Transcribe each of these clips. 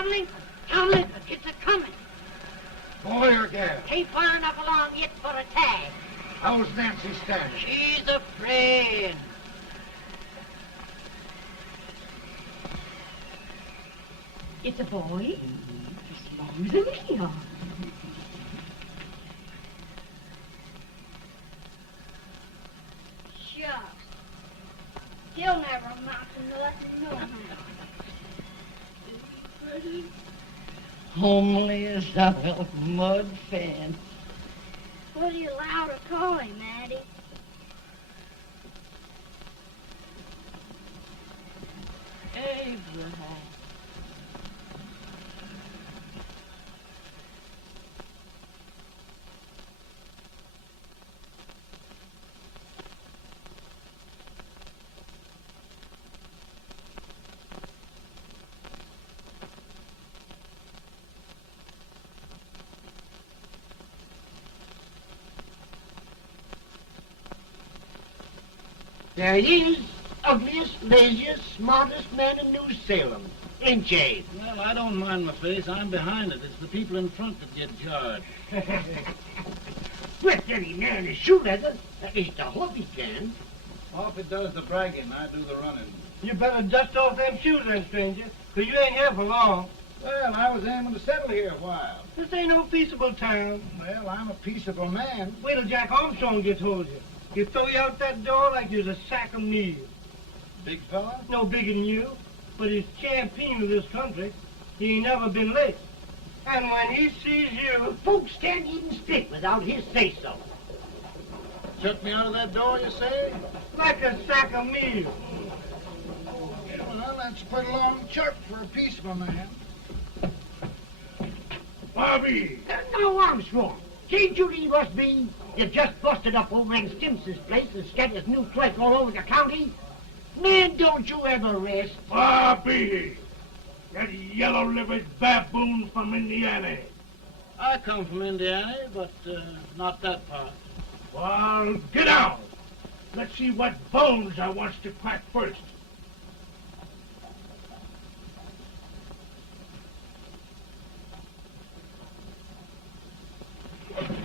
Tomlin, Tomlin, it's a-coming. Boy or gal? Ain't far enough along yet for a tag. How's Nancy standing? She's a-praying. It's a boy, as long as a meteor. Shucks. He'll never amount to nothing, no. Homely as a mud fan. What are you allowed to call him, Maddie? Abraham. There he is, ugliest, laziest, smartest man in New Salem. Ain't ye? Well, I don't mind my face. I'm behind it. It's the people in front that get jarred. With any man is shoe leather. At least I hope he can. Off it does the bragging, I do the running. You better dust off them shoes then, stranger, 'cause you ain't here for long. Well, I was aiming to settle here a while. This ain't no peaceable town. Well, I'm a peaceable man. Wait till Jack Armstrong gets hold of you. He'll throw you out that door like you're a sack of meal. Big fella? No bigger than you, but he's champion of this country. He ain't never been late. And when he sees you... Folks can't even speak without his say-so. Took me out of that door, you say? like a sack of meal. Well, that's a pretty long chirp for a peaceable man. Bobby! Now, Armstrong, can't you leave us be? You've just busted up old man Stimson's place and scattered new clerk all over the county. Man, don't you ever rest. Bobby! That yellow-livered baboon from Indiana. I come from Indiana, but not that part. Well, get out. Let's see what bones I wants to crack first.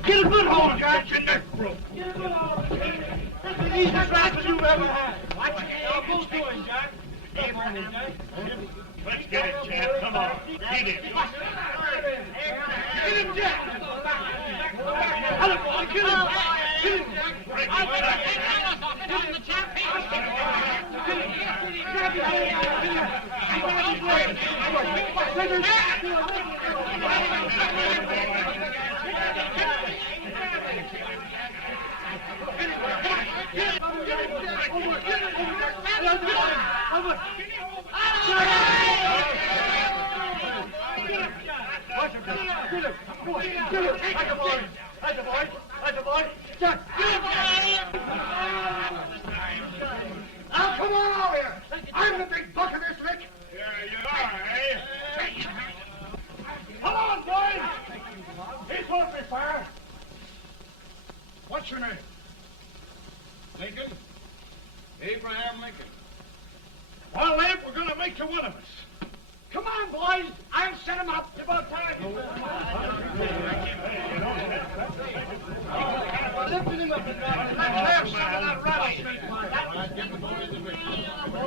Get a good hold, Jack. Get your neck broke. Get a good hold. That's the easiest rifle you've ever had. Watch it. Now, both doing, Jack. Up on it, Jack. Let's get it, Jack. Come on. Get it. Get him, Jack. Hello, boy. Get him. Get him, Jack. Break it, Jack. Now, come on over here. I'm the big buck of this lick. Yeah, you are, eh? Come on, boys. He's won't be fire. What's your name? Lincoln? Abraham Lincoln. Well, Abe, we're going to make you one of us. Come on, boys. I'll set him up. It's about time. Lifting him up, Let's have some of that rattlesnake.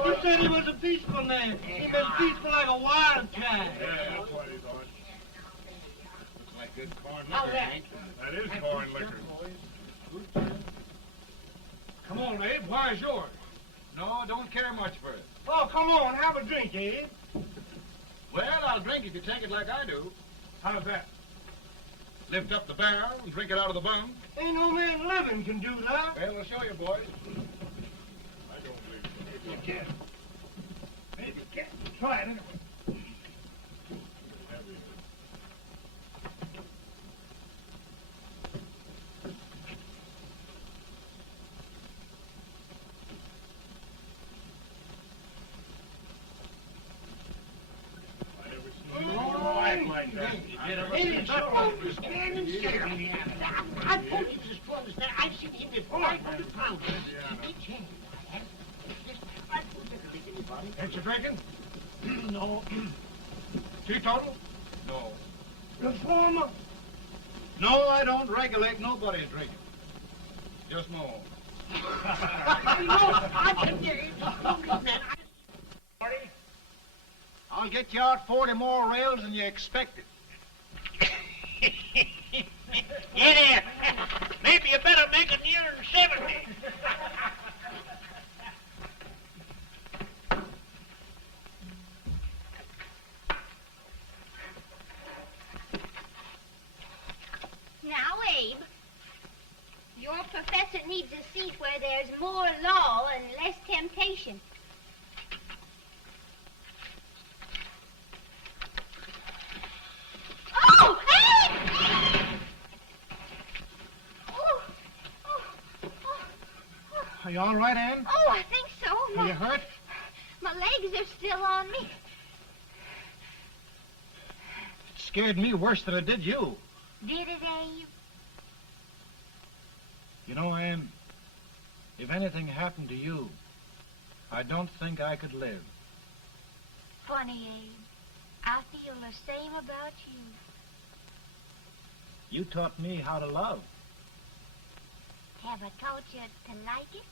You said he was a peaceful man. He been peaceful like a wildcat. Yeah, that's what he thought. Looks like good corn How's liquor, that? Hank. That is corn liquor. Come on, Abe. Why is yours? No, don't care much for it. Oh, come on. Have a drink, Abe. Well, I'll drink if you take it like I do. How's that? Lift up the barrel and drink it out of the bung. Ain't no man living can do that. Well, we'll show you, boys. I don't believe so. Maybe you can. Maybe you can. Try it anyway. I never seen you act like that. Hey, the stand and stare. I told you this was that. I've seen him with 500 pounds. Each hand. I put liquor like anybody. Ain't you drinking? No. Teetotal? No. Reformer? No, I don't regulate nobody drinking. Just my own. I'll get you out 40 more rails than you expected. Idiot! Maybe you better make it nearer 70. Now, Abe, your professor needs a seat where there's more law and less temptation. Oh, Abe! Oh, oh, oh, oh. Are you all right, Ann? Oh, I think so. Are you hurt? My legs are still on me. It scared me worse than it did you. Did it, Abe? You know, Ann, if anything happened to you, I don't think I could live. Funny, Abe. I feel the same about you. You taught me how to love. Have I taught you to like it?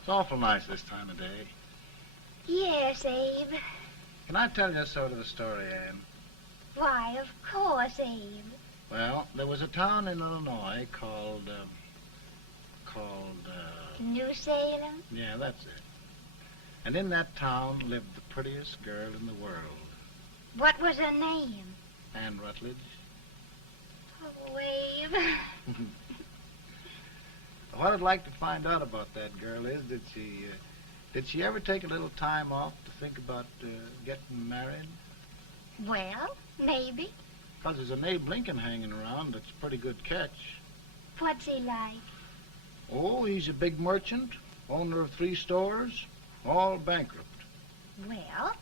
It's awful nice this time of day. Yes, Abe. Can I tell you sort of a story, Ann? Why, of course, Abe. Well, there was a town in Illinois called, New Salem? yeah, that's it. And in that town lived the prettiest girl in the world, What was her name? Ann Rutledge. Oh, Abe. What I'd like to find out about that girl is, did she ever take a little time off to think about getting married? Well, maybe. 'Cause there's an Abe Lincoln hanging around that's a pretty good catch. What's he like? Oh, he's a big merchant, owner of 3 stores, all bankrupt. Well,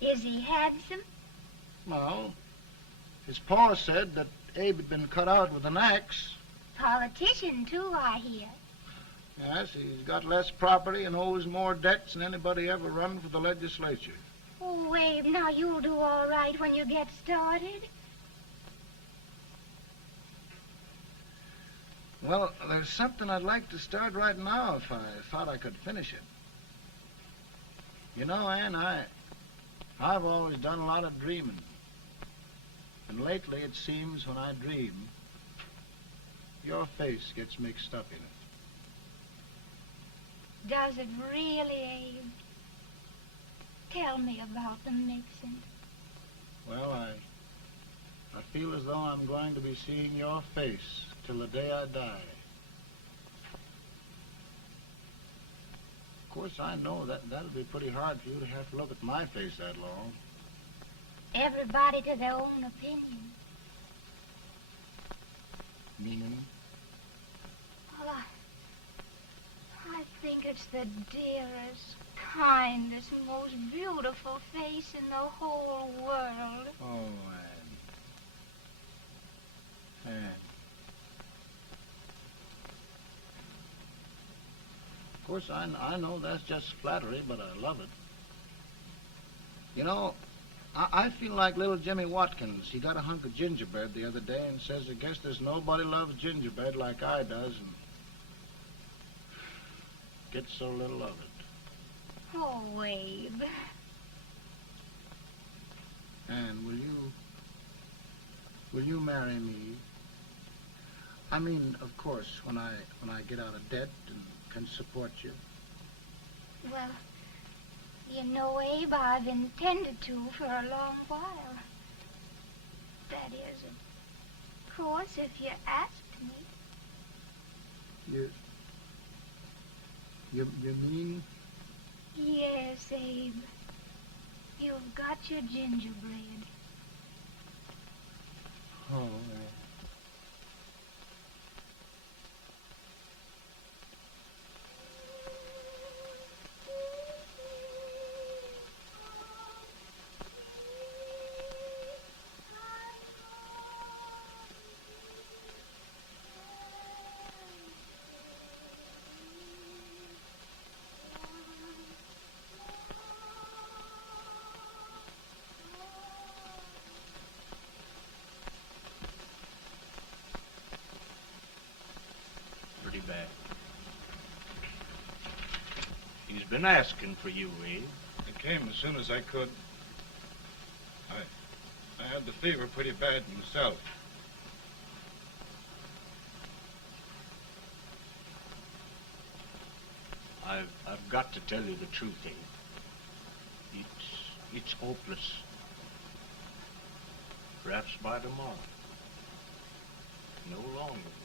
is he handsome? Well, his pa said that Abe had been cut out with an axe. Politician, too, I hear. Yes, he's got less property and owes more debts than anybody ever run for the legislature. Oh, Abe, now you'll do all right when you get started. Well, there's something I'd like to start right now if I thought I could finish it. You know, Ann, I've always done a lot of dreaming. And lately it seems when I dream, your face gets mixed up in it. Does it really, Abe? Tell me about the mixing. Well, I feel as though I'm going to be seeing your face till the day I die. Of course, I know that'll be pretty hard for you to have to look at my face that long. Everybody to their own opinion. Meaning? Well, I think it's the dearest, kindest, most beautiful face in the whole world. Oh, Ann. Of course, I know that's just flattery, but I love it. You know, I feel like little Jimmy Watkins. He got a hunk of gingerbread the other day and says, I guess there's nobody loves gingerbread like I does, and gets so little of it. Oh, Abe. And will you marry me? I mean, of course, when I get out of debt and can support you. Well, you know, Abe, I've intended to for a long while. That is, of course, if you asked me. You mean? Yes, Abe. You've got your gingerbread. Oh, Pretty bad. He's been asking for you, Abe. I came as soon as I could. I had the fever pretty bad myself. I've got to tell you the truth, Abe. It's hopeless. Perhaps by tomorrow. No longer, Abe.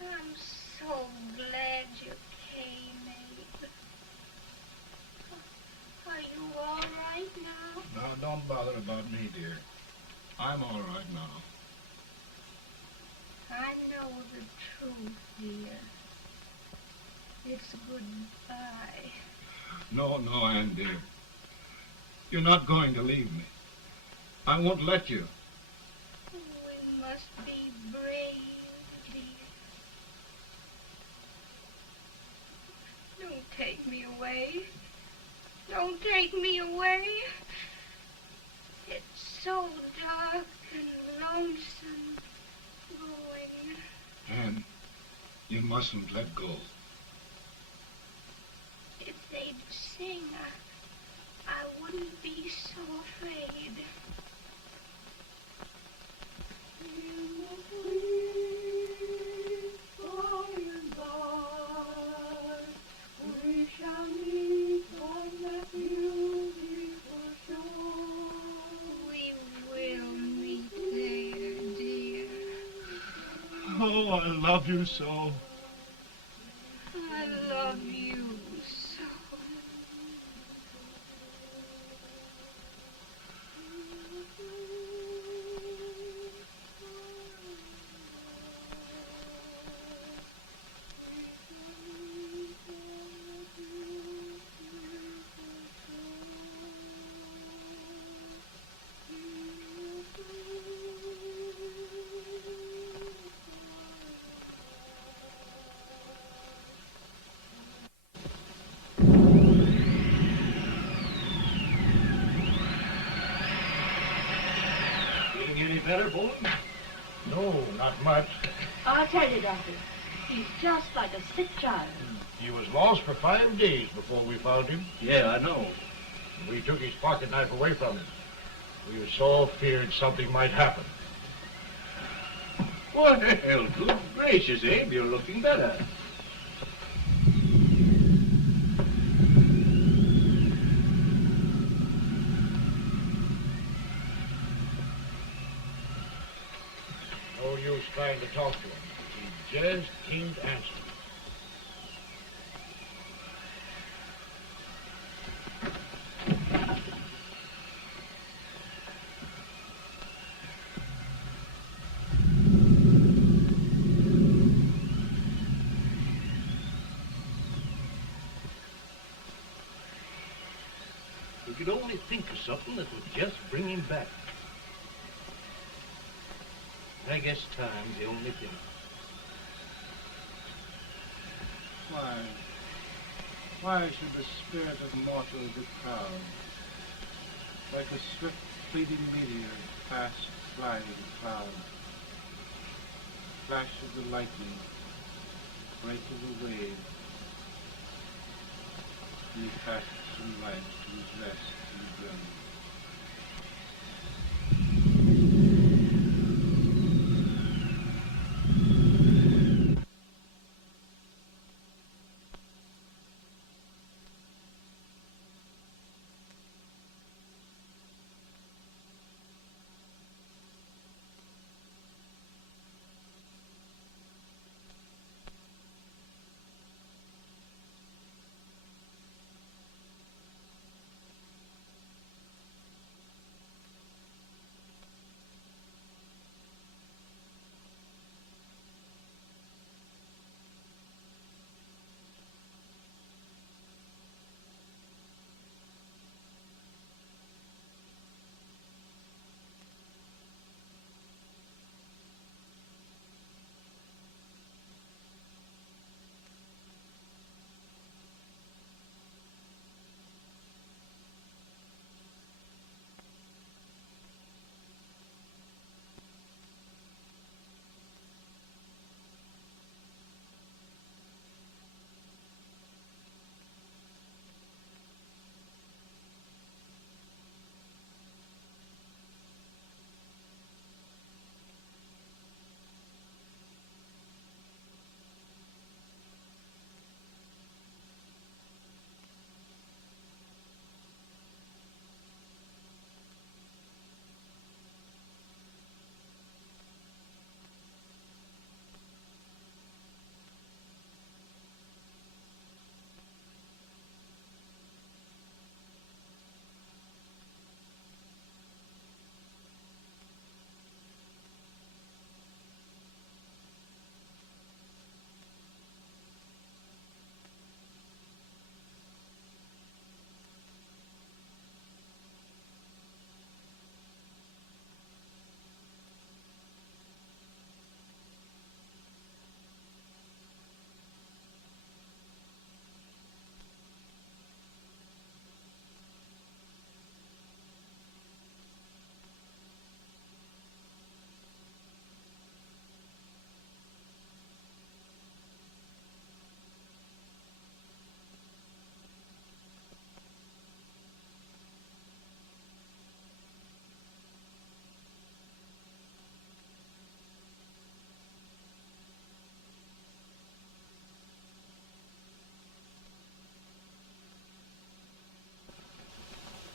I'm so glad you came, Abe. Are you all right now? Now, don't bother about me, dear. I'm all right now. I know the truth, dear. It's goodbye. No, Ann, dear. You're not going to leave me. I won't let you. We must be brave, dear. Don't take me away. Don't take me away. It's so dark and lonesome going. Ann, you mustn't let go. If they'd sing, I wouldn't be so afraid. We shall meet on that beautiful shore. We will meet there, dear. Oh, I love you so. I love you so. Feeling any better, boy? No, not much. I'll tell you, Doctor. He's just like a sick child. He was lost for 5 days before we found him. Yeah, I know. We took his pocket knife away from him. We were so feared something might happen. Well, good gracious, Abe, you're looking better. No use trying to talk to him. He just can't answer. We could only think of something that would just bring him back. I guess time's the only thing. Why should the spirit of mortal be proud? Like a swift fleeting meteor, fast flying cloud. Flash of the lightning, break of the wave. He passes some light to his rest and burn.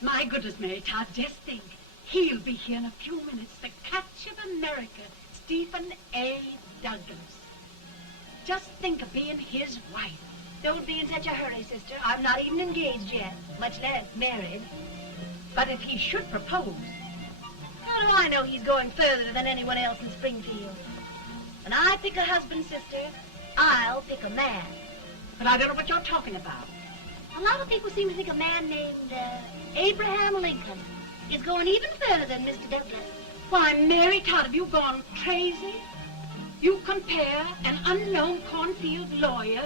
My goodness, Mary Todd, just think. He'll be here in a few minutes. The catch of America, Stephen A. Douglas. Just think of being his wife. Don't be in such a hurry, sister. I'm not even engaged yet, much less married. But if he should propose... How do I know he's going further than anyone else in Springfield? When I pick a husband, sister, I'll pick a man. But I don't know what you're talking about. A lot of people seem to think a man named Abraham Lincoln is going even further than Mr. Douglas. Why, Mary Todd, have you gone crazy? You compare an unknown cornfield lawyer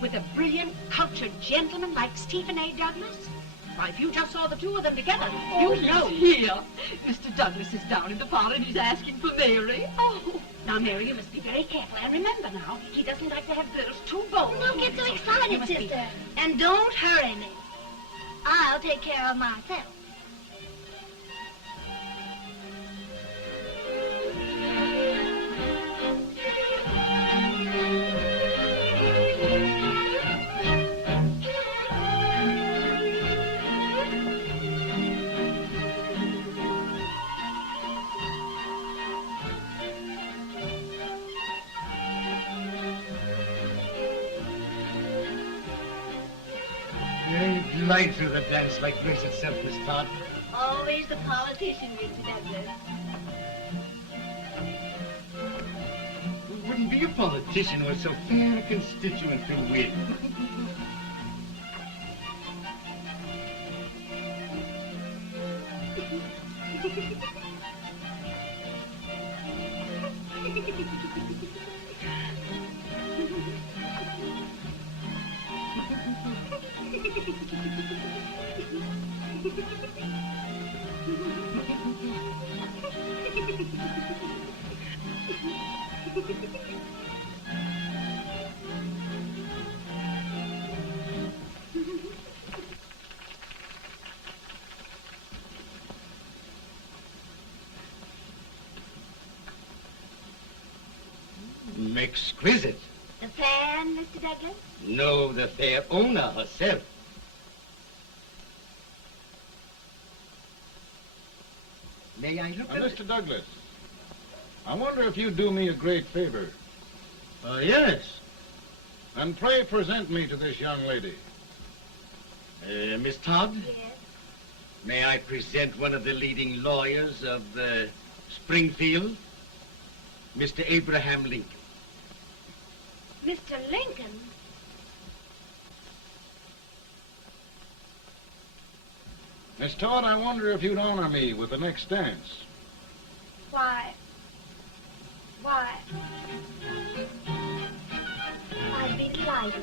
with a brilliant, cultured gentleman like Stephen A. Douglas? Why, if you just saw the two of them together, you'd know. Here, Mr. Douglas is down in the parlor and he's asking for Mary. Oh, now, Mary, you must be very careful. And remember now, he doesn't like to have girls too bold. Don't get so You excited, must be- sister. And don't hurry me. I'll take care of myself. You glide through the dance like grace itself, Miss Todd. Always the politician, Mr. Douglas. Who wouldn't be a politician with so fair a constituent to win? Exquisite. The fan, Mr. Douglas? No, the fair owner herself. May I look at it? Mr. Douglas, I wonder if you'd do me a great favor. Yes. And pray present me to this young lady. Miss Todd? Yes. May I present one of the leading lawyers of Springfield, Mr. Abraham Lincoln. Mr. Lincoln? Miss Todd, I wonder if you'd honor me with the next dance. Why? I'd be delighted.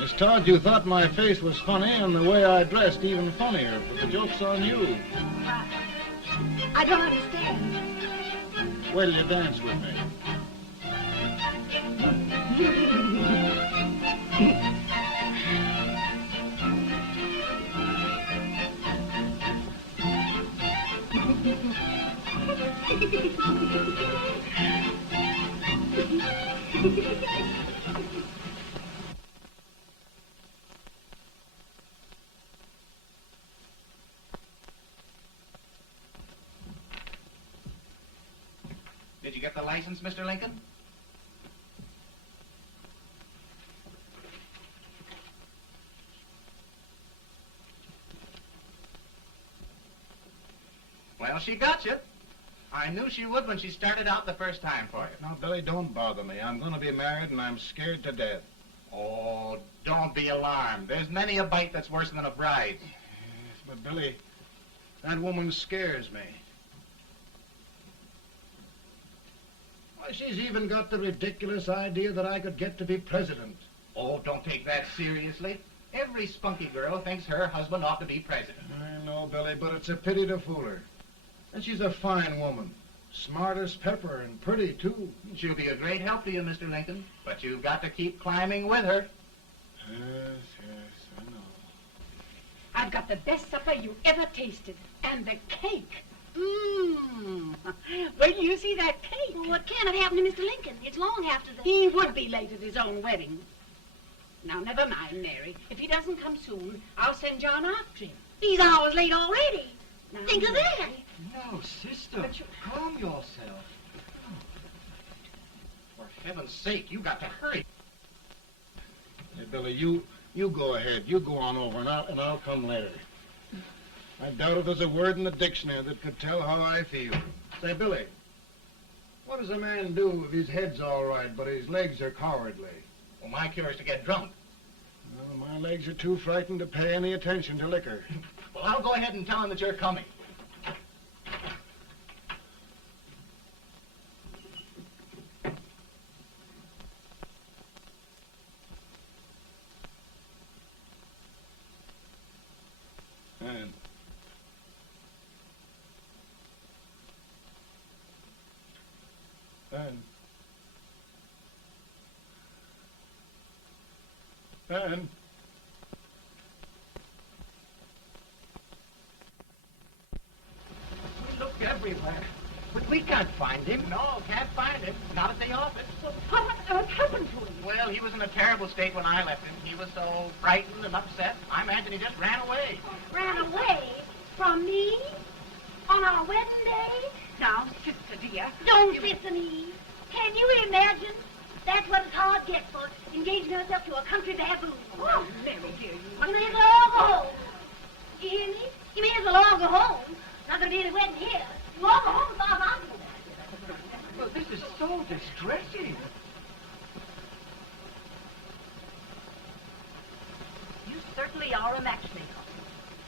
Miss Todd, you thought my face was funny and the way I dressed even funnier, but the joke's on you. I don't understand. Will you dance with me? Did you get the license, Mr. Lincoln? Well, she got you. I knew she would when she started out the first time for you. Now, Billy, don't bother me. I'm going to be married and I'm scared to death. Oh, don't be alarmed. There's many a bite that's worse than a bride. But, Billy, that woman scares me. Why, she's even got the ridiculous idea that I could get to be president. Oh, don't take that seriously. Every spunky girl thinks her husband ought to be president. I know, Billy, but it's a pity to fool her. And she's a fine woman. Smart as pepper and pretty, too. She'll be a great help to you, Mr. Lincoln. But you've got to keep climbing with her. Yes, I know. I've got the best supper you ever tasted. And the cake. Mmm. Wait till you see that cake. Well, what can have happened to Mr. Lincoln? It's long after the... He would be late at his own wedding. Now, never mind, Mary. If he doesn't come soon, I'll send John after him. He's hours late already. Now, Think of Mary. that. No, sister. But you- Calm yourself. For heaven's sake, you got to hurry. Hey, Billy, you go ahead. You go on over, and I'll come later. I doubt if there's a word in the dictionary that could tell how I feel. Say, Billy, what does a man do if his head's all right, but his legs are cowardly? Well, my cure is to get drunk. Well, my legs are too frightened to pay any attention to liquor. Well, I'll go ahead and tell him that you're coming. And We looked everywhere. But we can't find him. No, can't find him. Not at the office. Well, what on earth happened to him? Well, he was in a terrible state when I left him. He was so frightened and upset, I imagine he just ran away. Ran away from me on our wedding day? Now, sister dear. Don't listen, Eve. Can you imagine? That's what it's hard get for, engaging herself to a country baboon. Oh, Mary, dear, You may as well all go home. You hear me? You may as well all go home. Not gonna be any wedding here. You all go home as far as I'm concerned. Well, this is so distressing. You certainly are a matchmaker.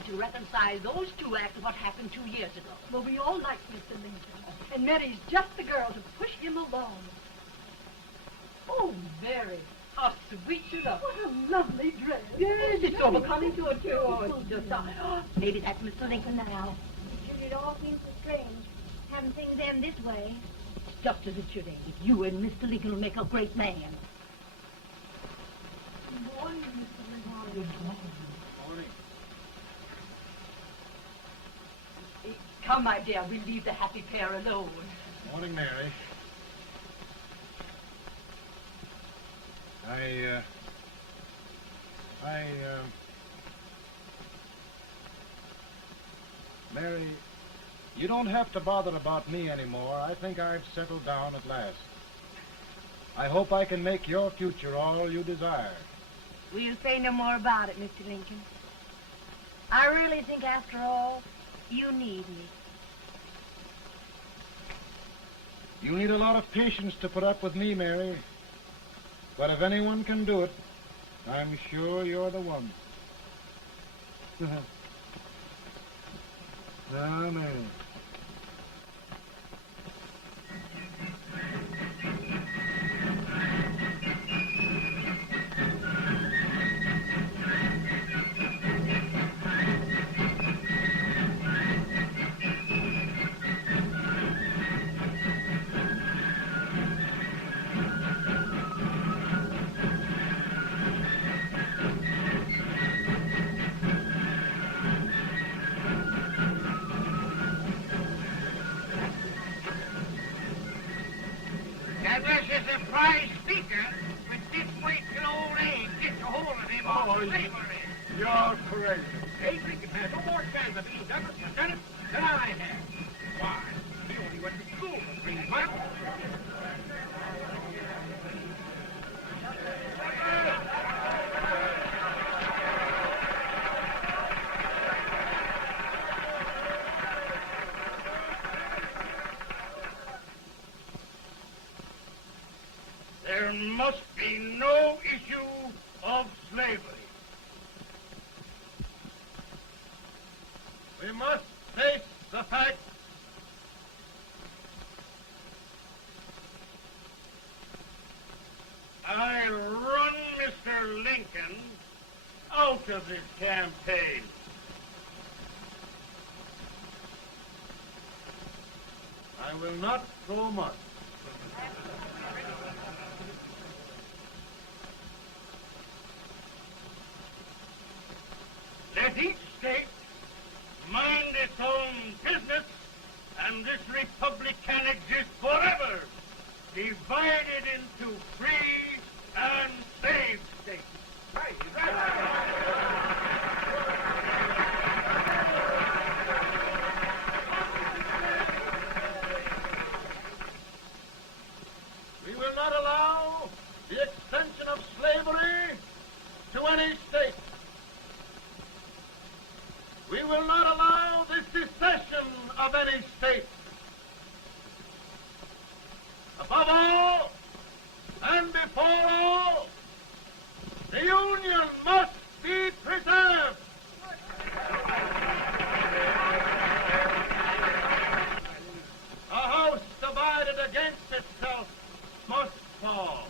To reconcile those two after what happened 2 years ago. Well, we all like Mr. Lincoln. And Mary's just the girl to push him along. Oh, Mary, how sweet you look. What a lovely dress. Yes, it's so becoming to it, too. Oh, it's just... maybe that's Mr. Lincoln now. It all seems so strange, having things end this way. Just as it should end. You and Mr. Lincoln will make a great man. Good morning, Mr. Lincoln. morning. come, my dear. We'll leave the happy pair alone. Morning, Mary. Mary, you don't have to bother about me anymore. I think I've settled down at last. I hope I can make your future all you desire. We'll say no more about it, Mr. Lincoln. I really think, after all, you need me. You need a lot of patience to put up with me, Mary. But if anyone can do it, I'm sure you're the one. Amen. Douglas is a prize speaker, but this wait till old age gets a hold of him on slavery. You're crazy. Abe Lincoln has no more chance of being Douglas Lieutenant than I have. Why? He only went to school for 3 months. There must be no issue of slavery. We must face the fact I run Mr. Lincoln out of his campaign. I will not so much. Let each state mind its own business, and this republic can exist forever, divided into free and slave states. Right, he's right. We will not allow the extension of slavery to any state. We will not allow the secession of any state. Above all, and before all, the Union must be preserved. A house divided against itself must fall.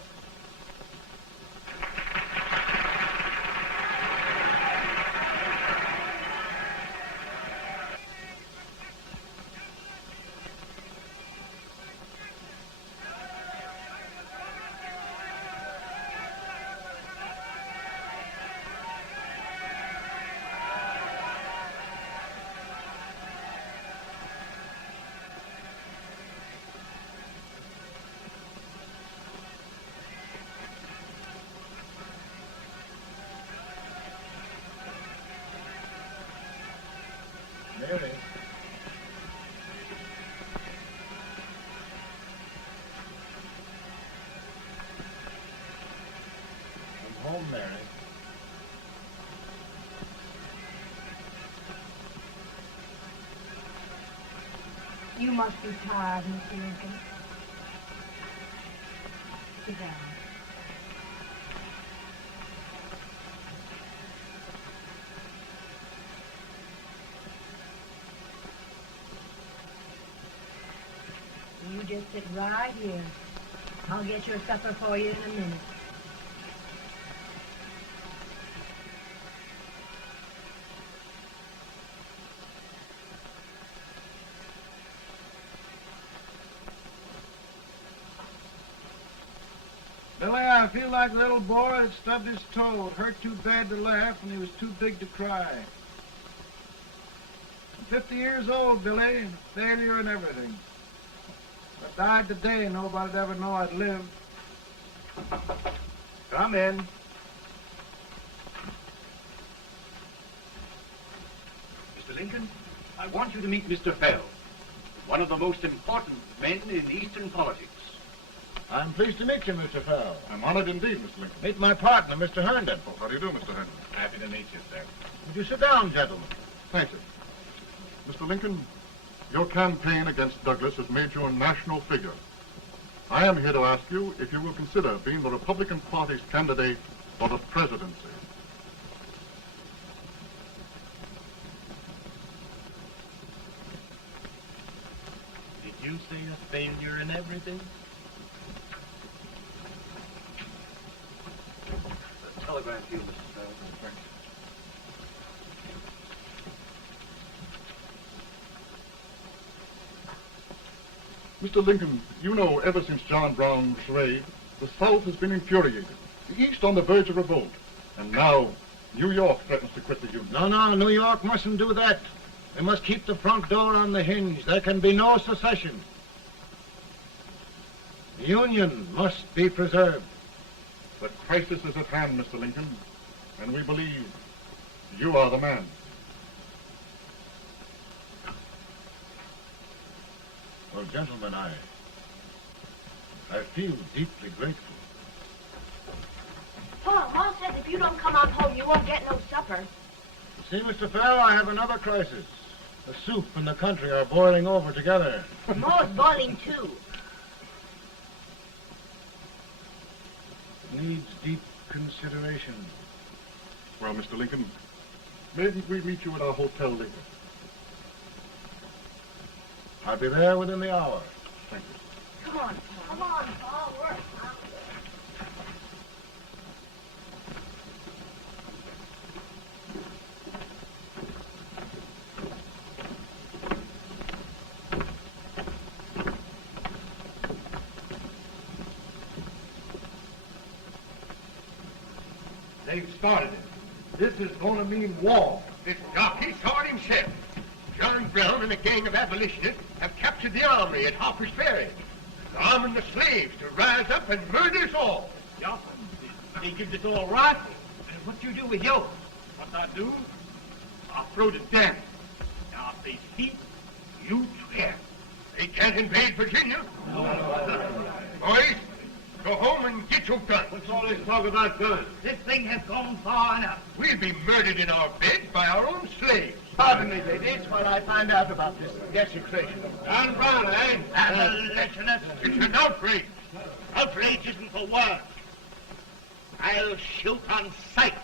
Mary. I'm home, Mary. You must be tired, Mr. Lincoln. Sit down. You just sit right here. I'll get your supper for you in a minute. Billy, I feel like a little boy that stubbed his toe. It hurt too bad to laugh, and he was too big to cry. 50 years old, Billy. Failure and everything. If I died today, nobody'd ever know I'd lived. Come in. Mr. Lincoln, I want you to meet Mr. Fell, one of the most important men in Eastern politics. I'm pleased to meet you, Mr. Fell. I'm honored indeed, Mr. Lincoln. Meet my partner, Mr. Herndon. Oh, how do you do, Mr. Henry? Happy to meet you, sir. Would you sit down, gentlemen? Thank you. Mr. Lincoln, your campaign against Douglas has made you a national figure. I am here to ask you if you will consider being the Republican Party's candidate for the presidency. Did you say a failure in everything? A telegram to you, Mr. Fell. Thank you. Mr. Lincoln, you know, ever since John Brown's raid, the South has been infuriated, the East on the verge of revolt, and now New York threatens to quit the Union. No, New York mustn't do that. They must keep the front door on the hinge. There can be no secession. The Union must be preserved. The crisis is at hand, Mr. Lincoln, and we believe you are the man. Well, gentlemen, I feel deeply grateful. Pa, Ma says if you don't come on home, you won't get no supper. See, Mr. Fell, I have another crisis. The soup and the country are boiling over together. Ma's boiling too. Needs deep consideration. Well, Mr. Lincoln, maybe we meet you at our hotel later. I'll be there within the hour. Thank you. Come on, Pa. Come on, Pa. Work. They've started it. This is going to mean war. This jockey saw it himself. John Brown and a gang of abolitionists have captured the armory at Harper's Ferry, arming the slaves to rise up and murder us all. Yeah, they give this all right. And what you do with yours? What I do? I'll throw the damn. Now, if they speak, you swear. They can't invade Virginia. Boys, go home and get your guns. What's all this talk about guns? This thing has gone far enough. We'll be murdered in our beds by our own slaves. Pardon me, ladies, while I find out about this desecration. John Brown, eh? Abolitionists. It's an outrage. Outrage isn't for words. I'll shoot on sight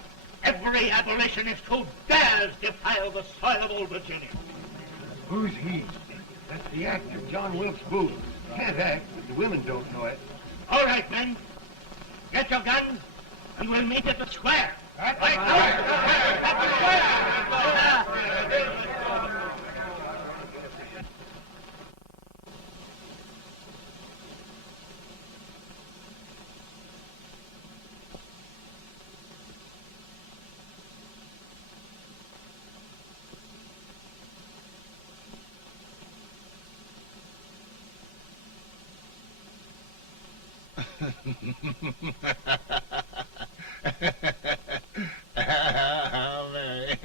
every abolitionist who dares defile the soil of old Virginia. Who's he? That's the actor, John Wilkes Booth. Can't act, but the women don't know it. All right, men. Get your guns, and we'll meet at the square. At the square! Mary.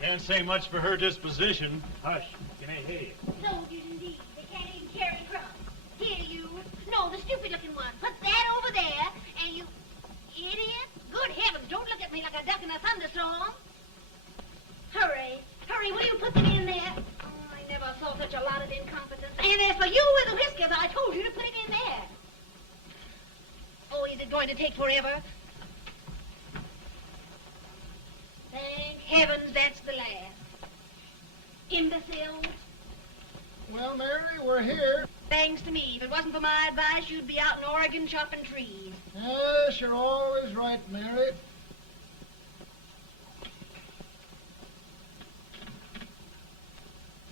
Can't say much for her disposition. Hush, can I hear you? Soldiers indeed. They can't even carry crumbs. Here, you. No, the stupid-looking one. Put that over there, and you... Idiot. Good heavens, don't look at me like a duck in a thunderstorm. Hurry. Hurry, will you put them in there? Oh, I never saw such a lot of incompetence. And as for you with the whiskers, I told you to put it in there. Oh, is it going to take forever? Thank heavens that's the last. Imbeciles. Well, Mary, we're here. Thanks to me. If it wasn't for my advice, you'd be out in Oregon chopping trees. Yes, you're always right, Mary.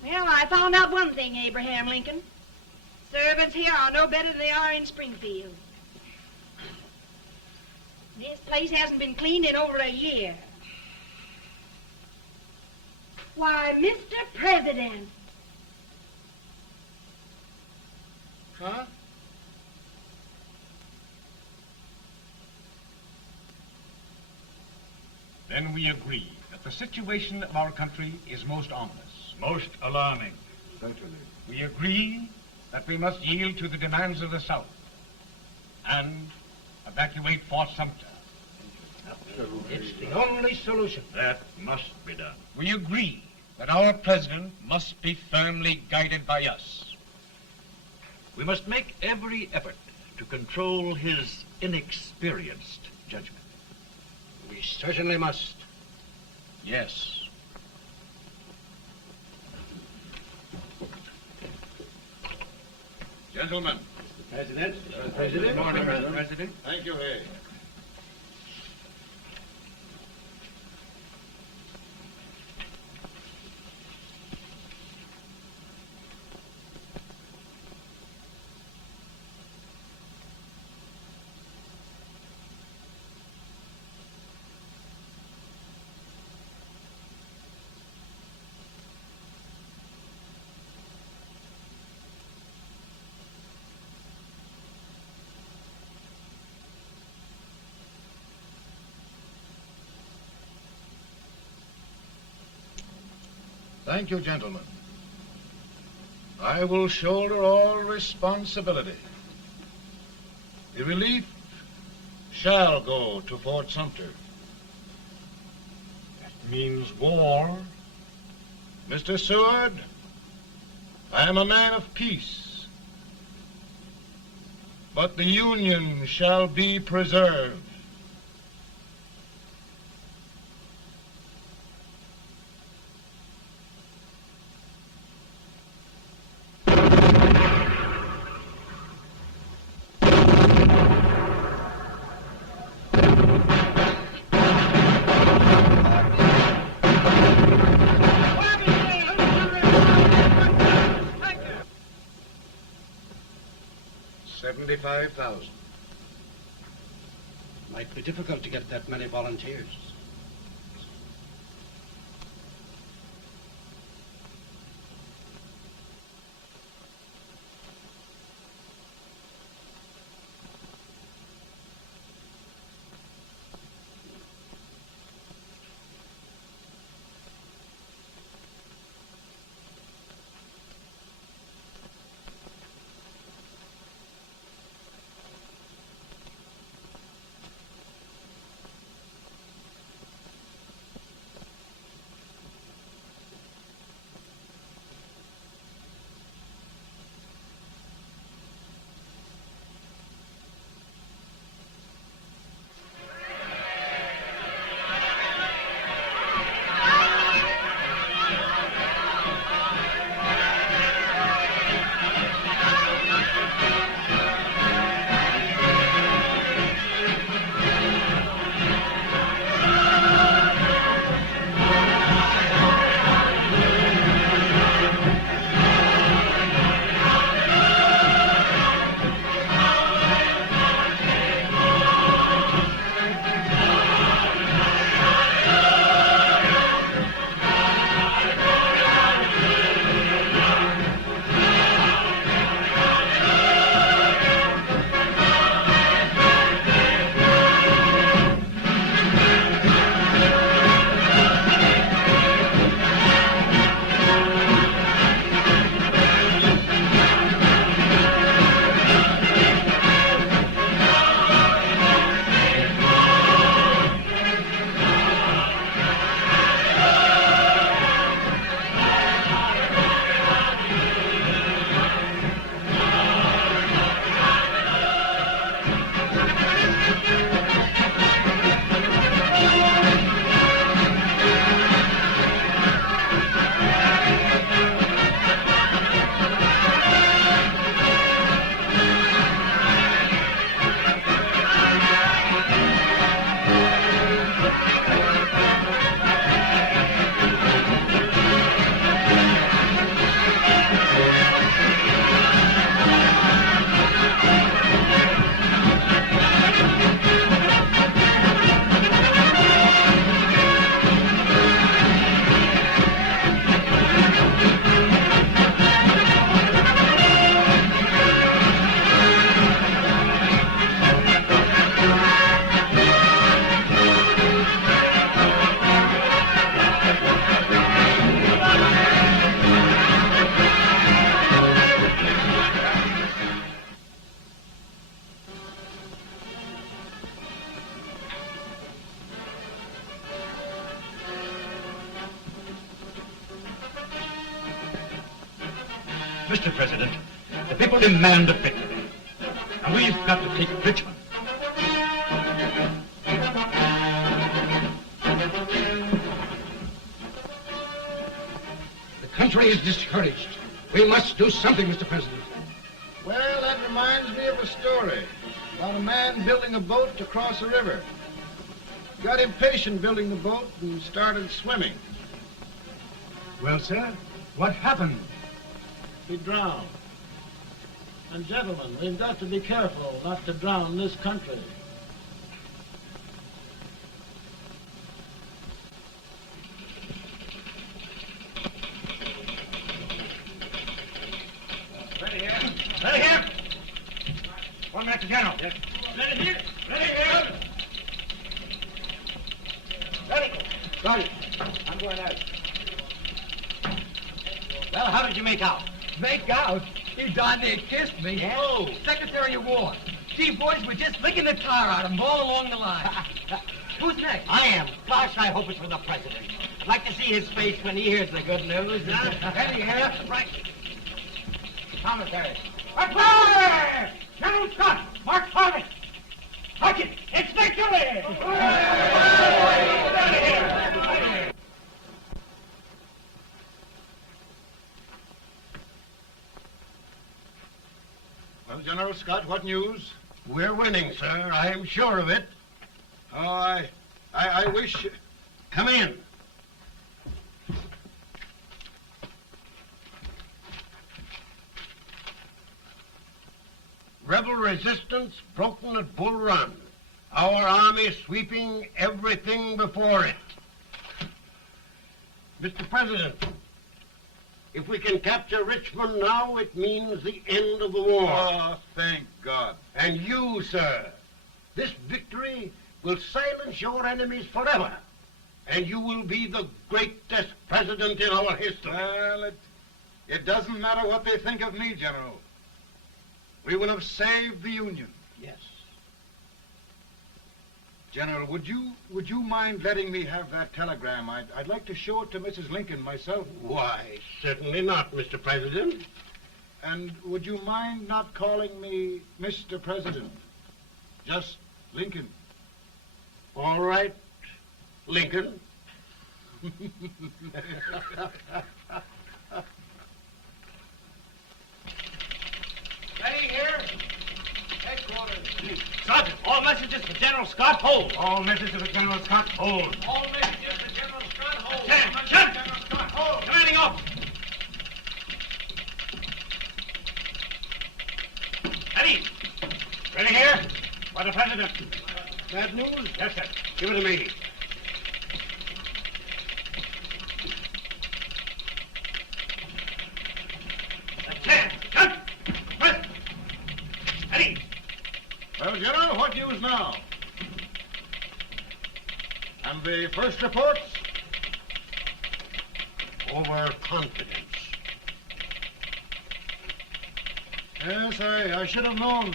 Well, I found out one thing, Abraham Lincoln. Servants here are no better than they are in Springfield. This place hasn't been cleaned in over a year. Why, Mr. President. Huh? Then we agree that the situation of our country is most ominous. Most alarming. Certainly. We agree that we must yield to the demands of the South and evacuate Fort Sumter. It's the only solution. That must be done. We agree that our president must be firmly guided by us. We must make every effort to control his inexperienced judgment. We certainly must. Yes. Gentlemen. President. President. Good morning, Mr. President. Thank you, Hay. Thank you, gentlemen. I will shoulder all responsibility. The relief shall go to Fort Sumter. That means war. Mr. Seward, I am a man of peace, but the Union shall be preserved. $75,000. Might be difficult to get that many volunteers. Mr. President, the people demand a victory. And we've got to take Richmond. The country is discouraged. We must do something, Mr. President. Well, that reminds me of a story about a man building a boat to cross a river. Got impatient building the boat and started swimming. Well, sir, what happened? He drowned. And gentlemen, we've got to be careful not to drown this country. Ready here. Ready here. One minute to General. Yes. Ready here. Ready here. Ready. Got it. I'm going out. Well, how did you make out? Make out? He darn near kissed me. Yeah? Oh, Secretary of War. Gee, boys, we're just licking the tar out of him all along the line. Who's next? I am. Gosh, I hope it's for the president. I'd like to see his face when he hears the good news. Ready here. Right. Commissary. Fire! General Scott! Mark Thomas! Watch it! It's victory! Well, General Scott, what news? We're winning, sir. I am sure of it. Oh, I wish... Come in. Rebel resistance broken at Bull Run. Our army sweeping everything before it. Mr. President, if we can capture Richmond now, it means the end of the war. Oh, thank God. And you, sir, this victory will silence your enemies forever. And you will be the greatest president in our history. Well, it doesn't matter what they think of me, General. We will have saved the Union. Yes. General, would you mind letting me have that telegram? I'd like to show it to Mrs. Lincoln myself. Why, certainly not, Mr. President. And would you mind not calling me Mr. President? Just Lincoln. All right, Lincoln. Ready here. Headquarters. Sergeant, all messages for General Scott, hold. All messages for General Scott, hold. All messages for General Scott, hold. Shut! General Scott, hold. Commanding officer. Ready. Ready here. For the President. Bad news? Yes, sir. Give it to me. Well, General, what news now? And the first reports? Overconfidence. Yes, I should have known.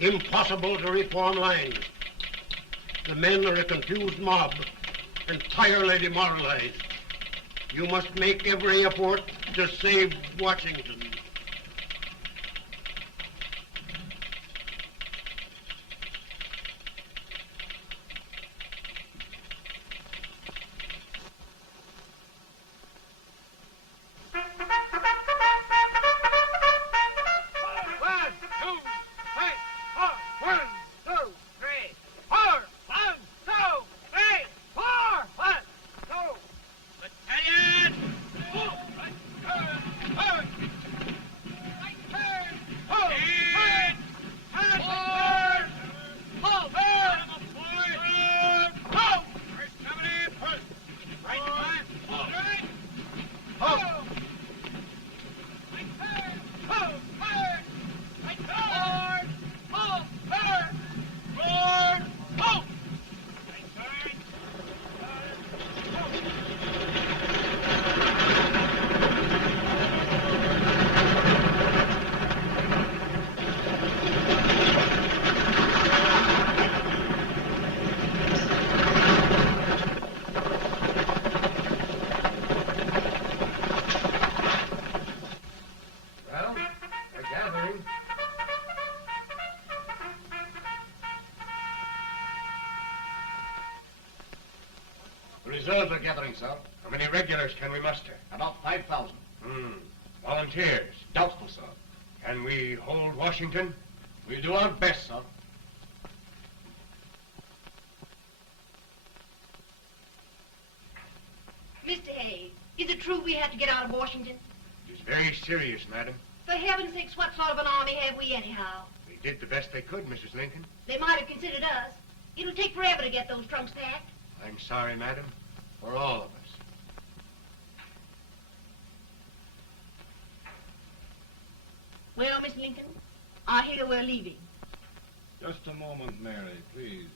Impossible to reform lines. The men are a confused mob, entirely demoralized. You must make every effort to save Washington. reserves are gathering, sir. How many regulars can we muster? About 5,000. Volunteers? Doubtful, sir. Can we hold Washington? We'll do our best, sir. Mr. A, is it true we have to get out of Washington? It's very serious, madam. For heaven's sakes, what sort of an army have we anyhow? They did the best they could, Mrs. Lincoln. They might have considered us. It'll take forever to get those trunks packed. I'm sorry, madam, for all of us. Well, Miss Lincoln, I hear we're leaving. Just a moment, Mary, please.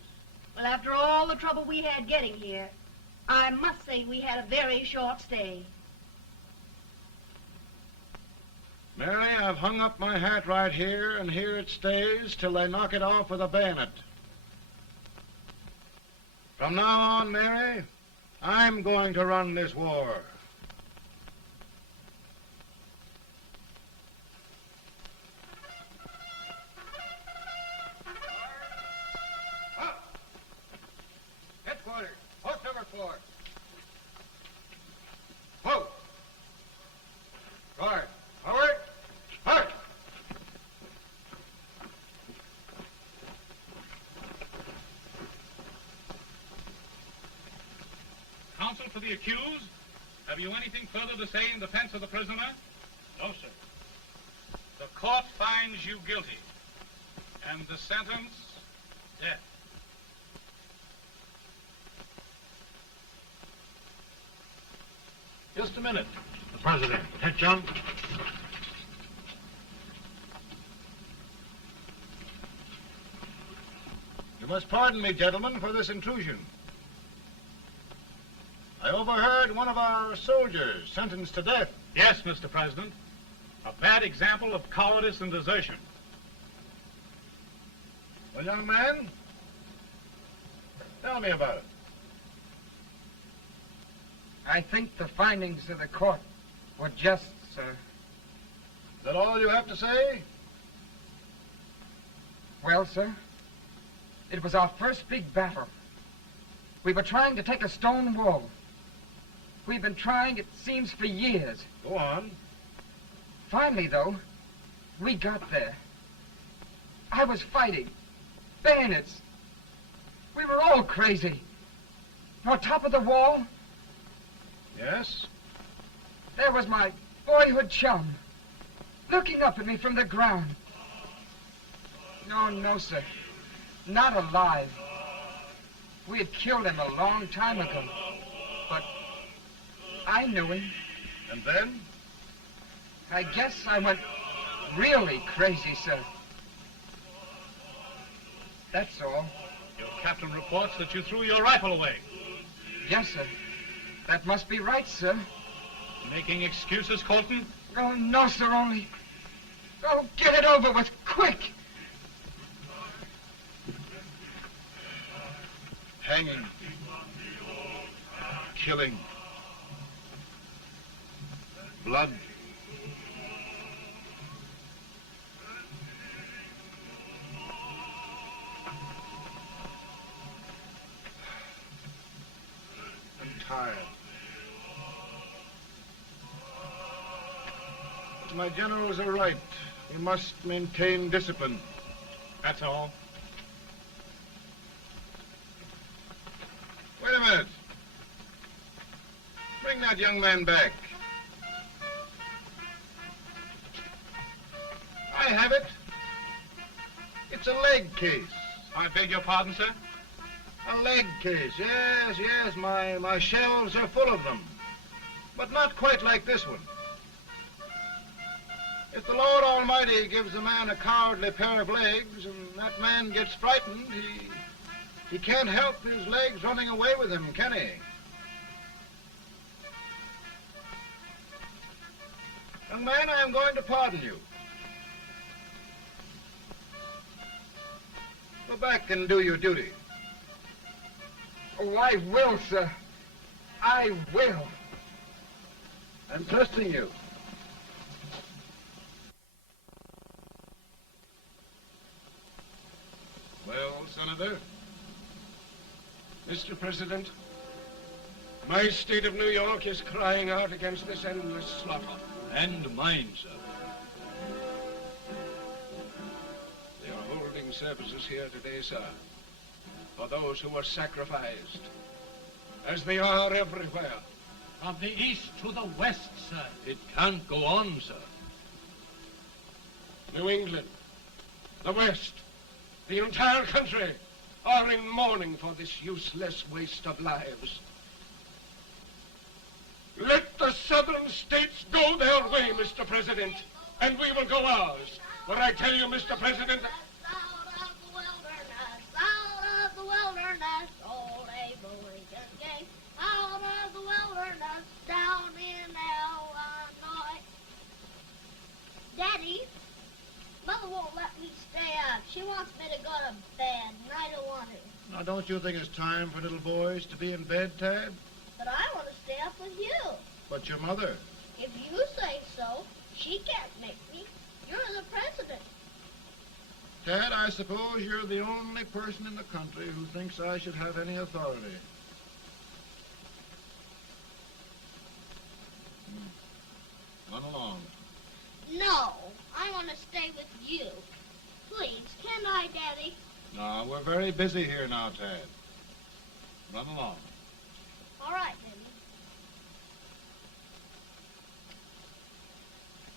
Well, after all the trouble we had getting here, I must say we had a very short stay. Mary, I've hung up my hat right here, and here it stays till they knock it off with a bayonet. From now on, Mary, I'm going to run this war. Headquarters, post number 4. Whoa! Guard, forward, march! Counsel for the accused, have you anything further to say in defense of the prisoner? No, sir. The court finds you guilty, and the sentence, death. Just a minute. The President. Head, John. You must pardon me, gentlemen, for this intrusion. I overheard one of our soldiers sentenced to death. Yes, Mr. President. A bad example of cowardice and desertion. Well, young man, tell me about it. I think the findings of the court were just, sir. Is that all you have to say? Well, sir, it was our first big battle. We were trying to take a stone wall. We've been trying, it seems, for years. Go on. Finally, though, we got there. I was fighting. Bayonets. We were all crazy. On top of the wall, Yes? there was my boyhood chum, looking up at me from the ground. No, sir. Not alive. We had killed him a long time ago. But I knew him. And then? I guess I went really crazy, sir. That's all. Your captain reports that you threw your rifle away. Yes, sir. That must be right, sir. Making excuses, Colton? Oh, no, sir, only... Oh, get it over with, quick! Hanging. Killing. Blood. I'm tired. But my generals are right. We must maintain discipline. That's all. Wait a minute. Bring that young man back. I have it. It's a leg case. I beg your pardon, sir? A leg case, yes. My shelves are full of them. But not quite like this one. If the Lord Almighty gives a man a cowardly pair of legs and that man gets frightened, he can't help his legs running away with him, can he? Young man, I am going to pardon you. Go back and do your duty. Oh, I will, sir. I will. I'm trusting you. Well, Senator? Mr. President, My state of New York is crying out against this endless slaughter. And mine, sir. They are holding services here today, sir, for those who were sacrificed, as they are everywhere. From the east to the west, sir. It can't go on, sir. New England, the West, the entire country are in mourning for this useless waste of lives. Let the southern states go their way, Mr. President, and we will go ours. But I tell you, Mr. President, Out of the wilderness, old Abe Lincoln came. Out of the wilderness, down in Illinois. Daddy, Mother won't let me stay up. She wants me to go to bed, and I don't want to. Now, don't you think it's time for little boys to be in bed, Tad? But I want to stay up with you. But your mother. If you say so, she can't make me. You're the president. Tad, I suppose you're the only person in the country who thinks I should have any authority. Run along. No, I want to stay with you. Please, can I, Daddy? No, we're very busy here now, Tad. Run along. All right, Daddy.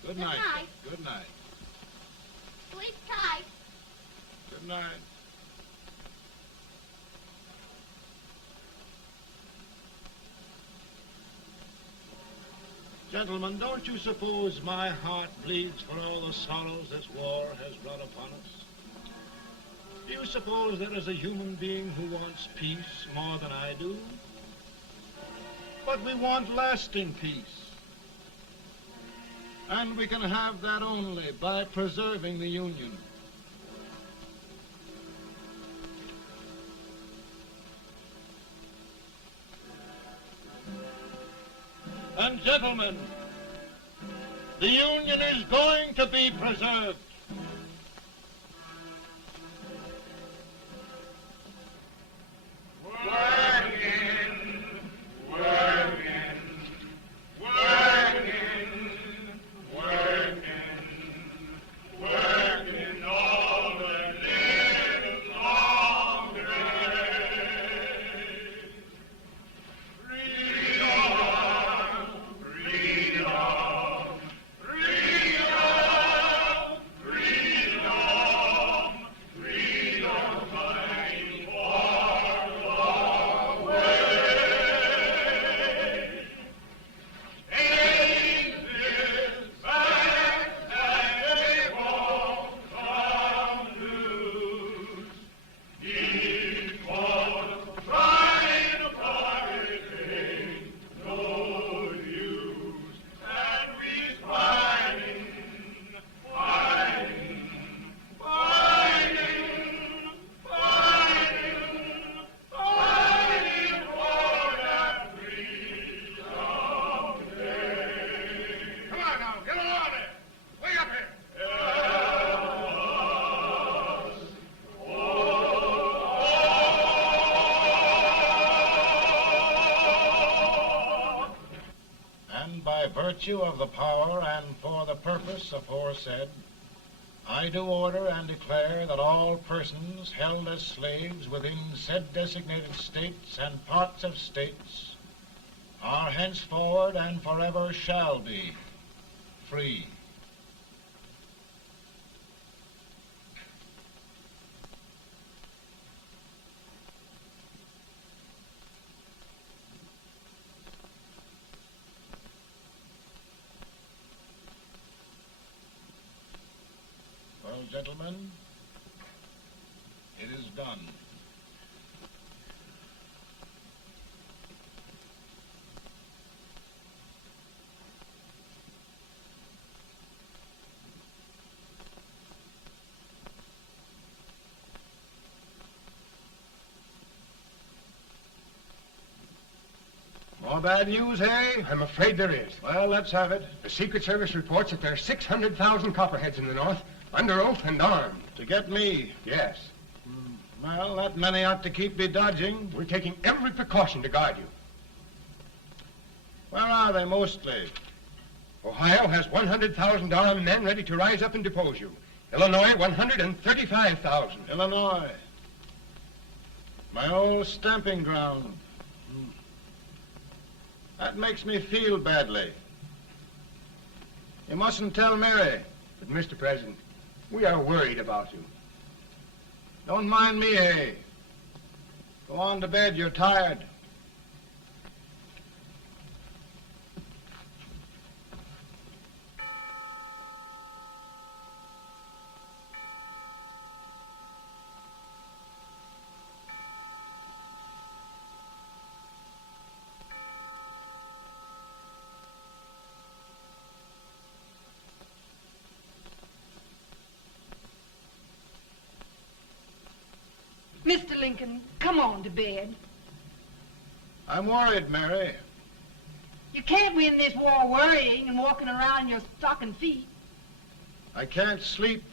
Good night. night. Good night. Sleep tight. Good night. Gentlemen, don't you suppose my heart bleeds for all the sorrows this war has brought upon us? Do you suppose there is a human being who wants peace more than I do? But we want lasting peace. And we can have that only by preserving the Union. And gentlemen, the Union is going to be preserved. Virtue of the power and for the purpose aforesaid, I do order and declare that all persons held as slaves within said designated states and parts of states are henceforward and forever shall be free. Well, gentlemen, it is done. More bad news, hey? I'm afraid there is. Well, let's have it. The Secret Service reports that there are 600,000 copperheads in the North, under oath and armed. To get me? Yes. Well, that many ought to keep me dodging. We're taking every precaution to guard you. Where are they mostly? Ohio has 100,000 armed men ready to rise up and depose you. Illinois, 135,000. Illinois. My old stamping ground. That makes me feel badly. You mustn't tell Mary. But, Mr. President, we are worried about you. Don't mind me, eh? Go on to bed, you're tired. Mr. Lincoln, come on to bed. I'm worried, Mary. You can't win this war worrying and walking around in your stocking feet. I can't sleep.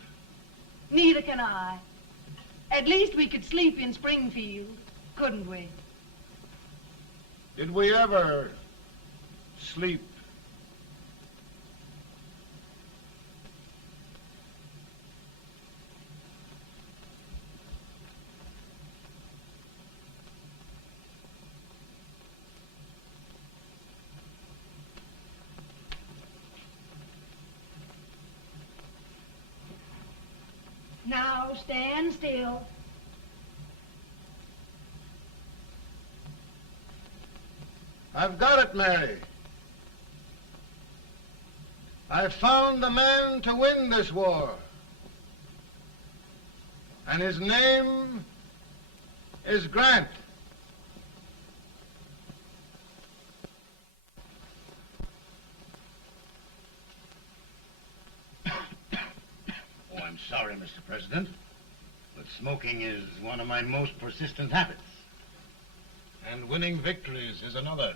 Neither can I. At least we could sleep in Springfield, couldn't we? Did we ever sleep? Now stand still. I've got it, Mary. I've found the man to win this war. And his name is Grant. Oh, I'm sorry, Mr. President, but smoking is one of my most persistent habits. And winning victories is another.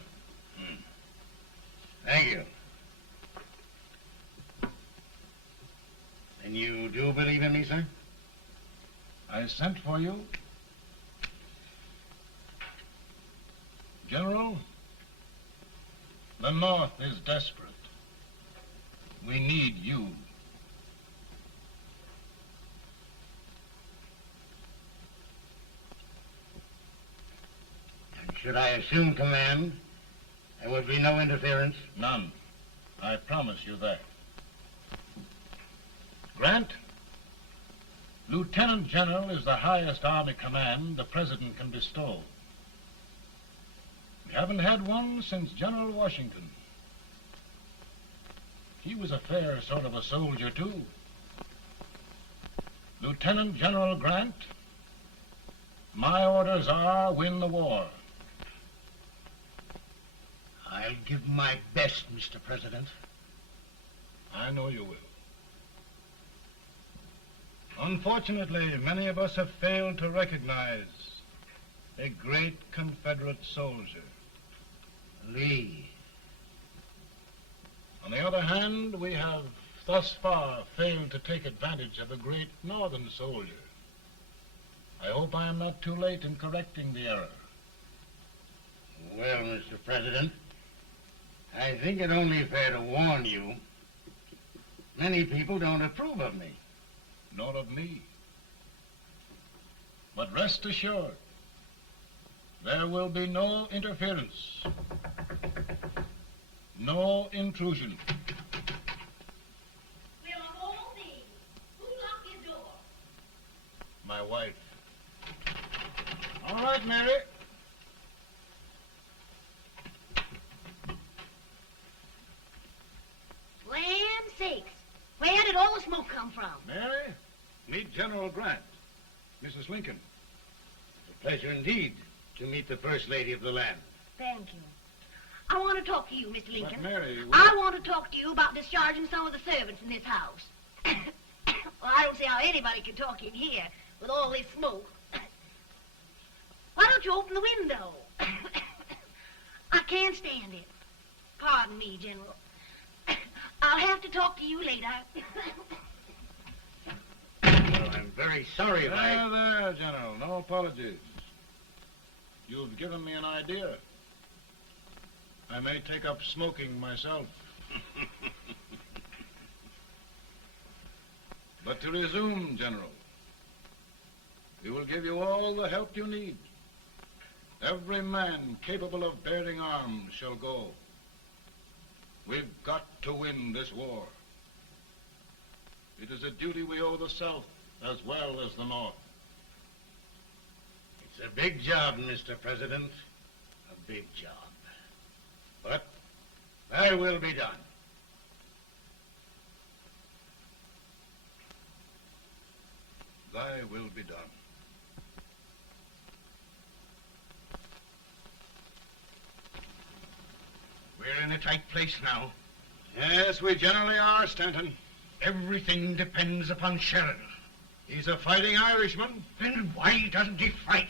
Thank you. And you do believe in me, sir? I sent for you. General, the North is desperate. We need you. And should I assume command, there would be no interference? None. I promise you that. Grant, Lieutenant General is the highest Army command the President can bestow. We haven't had one since General Washington. He was a fair sort of a soldier, too. Lieutenant General Grant, my orders are win the war. I'll give my best, Mr. President. I know you will. Unfortunately, many of us have failed to recognize a great Confederate soldier, Lee. On the other hand, we have thus far failed to take advantage of a great Northern soldier. I hope I am not too late in correcting the error. Well, Mr. President, I think it only fair to warn you. Many people don't approve of me. Nor of me. But rest assured, there will be no interference, no intrusion. Well, of all things, who locked his door? My wife. All right, Mary. Land sakes. Where did all the smoke come from? Mary, meet General Grant. Mrs. Lincoln. It's a pleasure indeed to meet the First Lady of the land. Thank you. I want to talk to you, Mr. Lincoln. But Mary, I want to talk to you about discharging some of the servants in this house. Well, I don't see how anybody can talk in here with all this smoke. Why don't you open the window? I can't stand it. Pardon me, General. I'll have to talk to you later. Well, I'm very sorry if There, General. No apologies. You've given me an idea. I may take up smoking myself. But to resume, General, we will give you all the help you need. Every man capable of bearing arms shall go. We've got to win this war. It is a duty we owe the South as well as the North. It's a big job, Mr. President. A big job. But thy will be done. Thy will be done. We're in a tight place now. Yes, we generally are, Stanton. Everything depends upon Sheridan. He's a fighting Irishman. Then why doesn't he fight?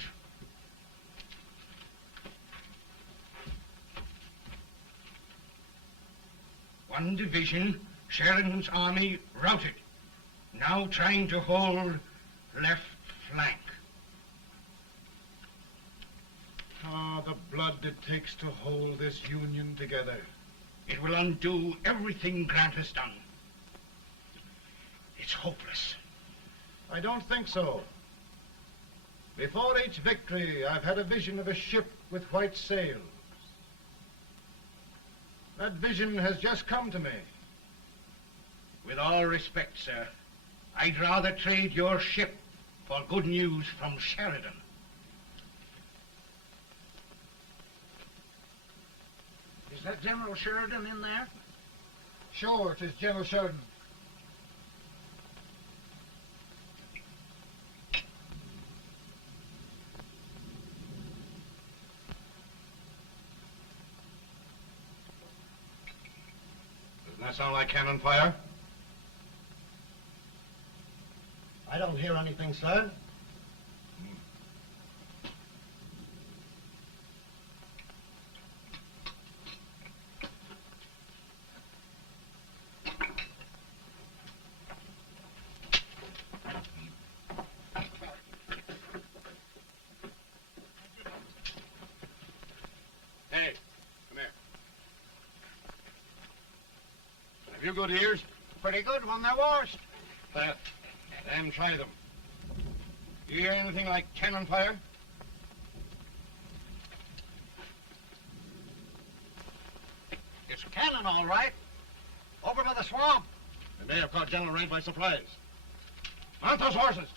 One division, Sheridan's army, routed. Now trying to hold left flank. Ah, the blood it takes to hold this Union together. It will undo everything Grant has done. It's hopeless. I don't think so. Before each victory, I've had a vision of a ship with white sails. That vision has just come to me. With all respect, sir, I'd rather trade your ship for good news from Sheridan. Is that General Sheridan in there? Sure, it is General Sheridan. Doesn't that sound like cannon fire? I don't hear anything, sir. Hey, come here. Have you good ears? Pretty good when they're washed. Then try them. You hear anything like cannon fire? It's cannon, all right. Over by the swamp. They may have caught General Grant by surprise. Mount those horses.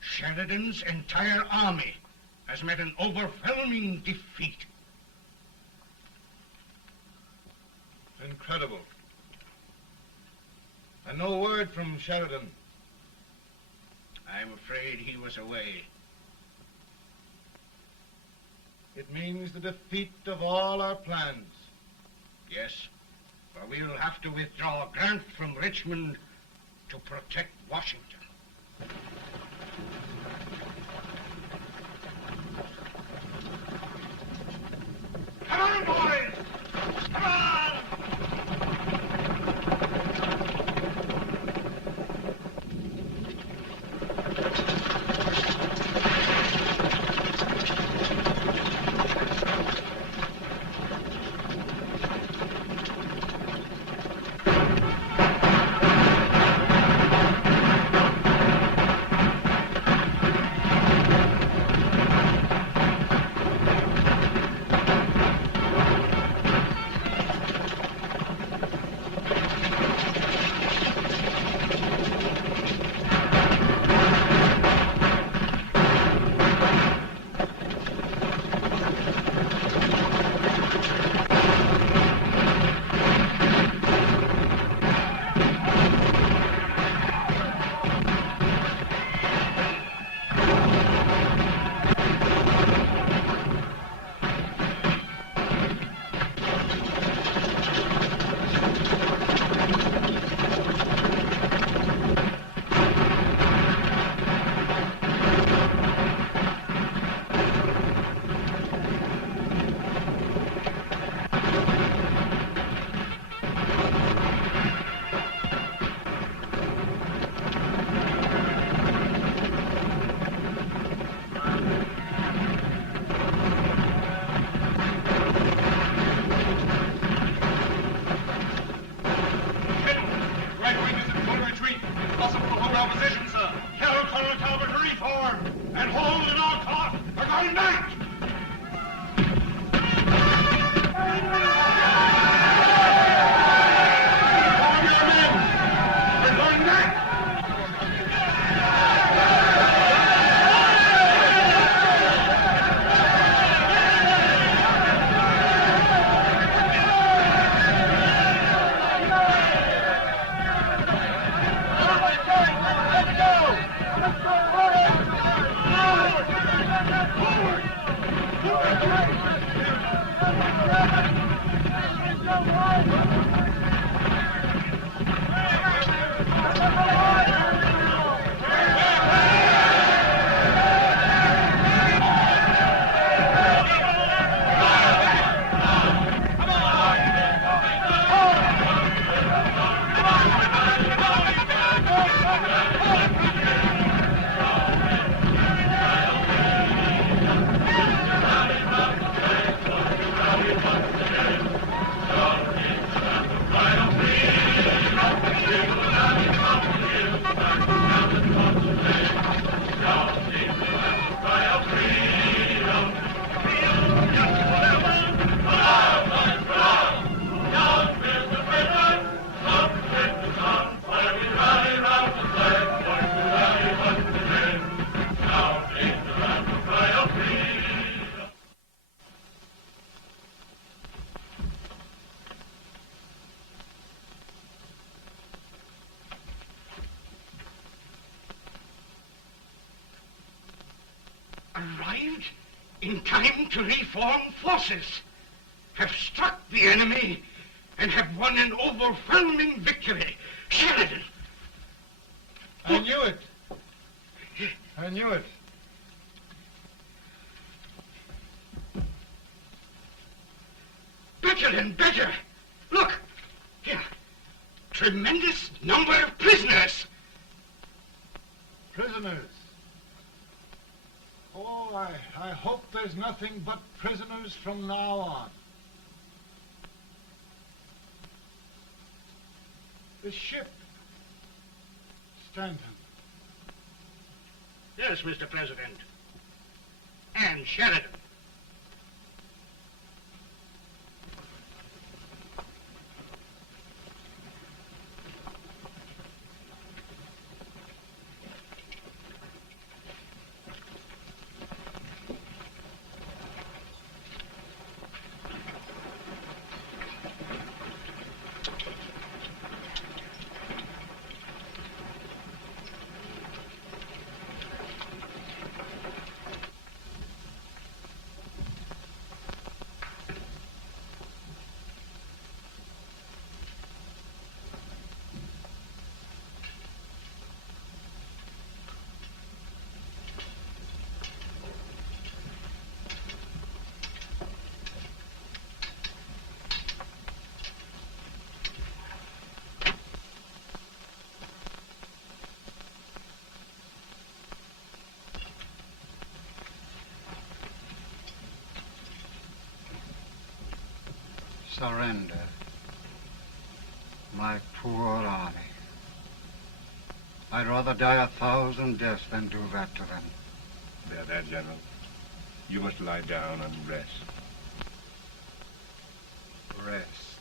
Sheridan's entire army has met an overwhelming defeat. Incredible. And no word from Sheridan. I'm afraid he was away. It means the defeat of all our plans. Yes, for we'll have to withdraw Grant from Richmond to protect Washington. Come on, boys! Come on! Arrived in time to reform forces, have struck the enemy, and have won an overwhelming victory. Sheridan! I knew it. I knew it. Better and better. Look, here. Tremendous number of prisoners. Prisoners. Oh, I hope there's nothing but prisoners from now on. The ship. Stanton. Yes, Mr. President. And Sheridan. Surrender. My poor army. I'd rather die 1,000 deaths than do that to them. There, General. You must lie down and rest. Rest.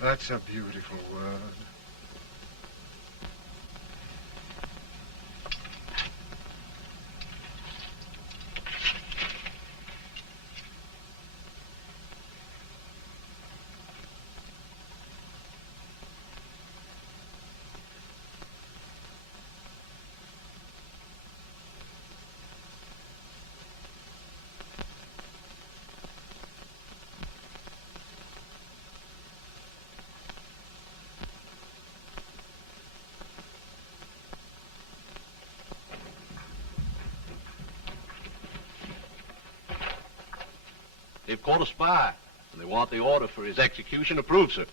That's a beautiful word. They've caught a spy, and they want the order for his execution approved, sir.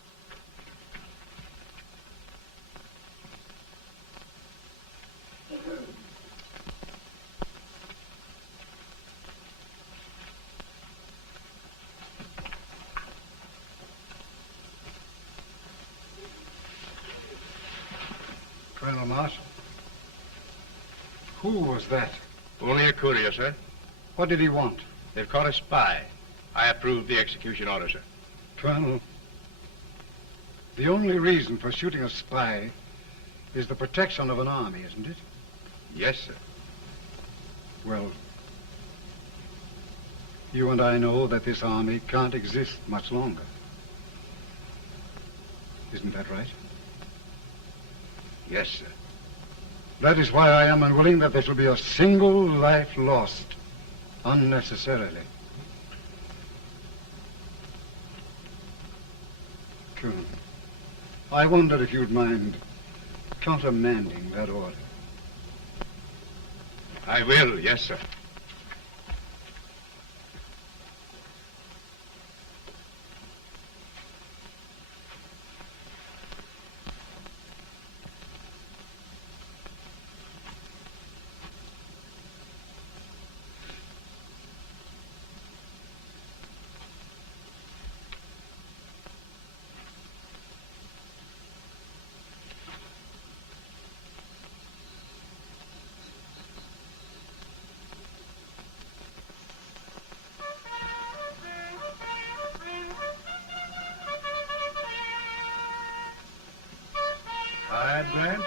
Colonel Marshall. Who was that? Only a courier, sir. What did he want? They've caught a spy. I approve the execution order, sir. Colonel, the only reason for shooting a spy is the protection of an army, isn't it? Yes, sir. Well, you and I know that this army can't exist much longer. Isn't that right? Yes, sir. That is why I am unwilling that there shall be a single life lost unnecessarily. Colonel, I wonder if you'd mind countermanding that order. I will, yes, sir. Grant?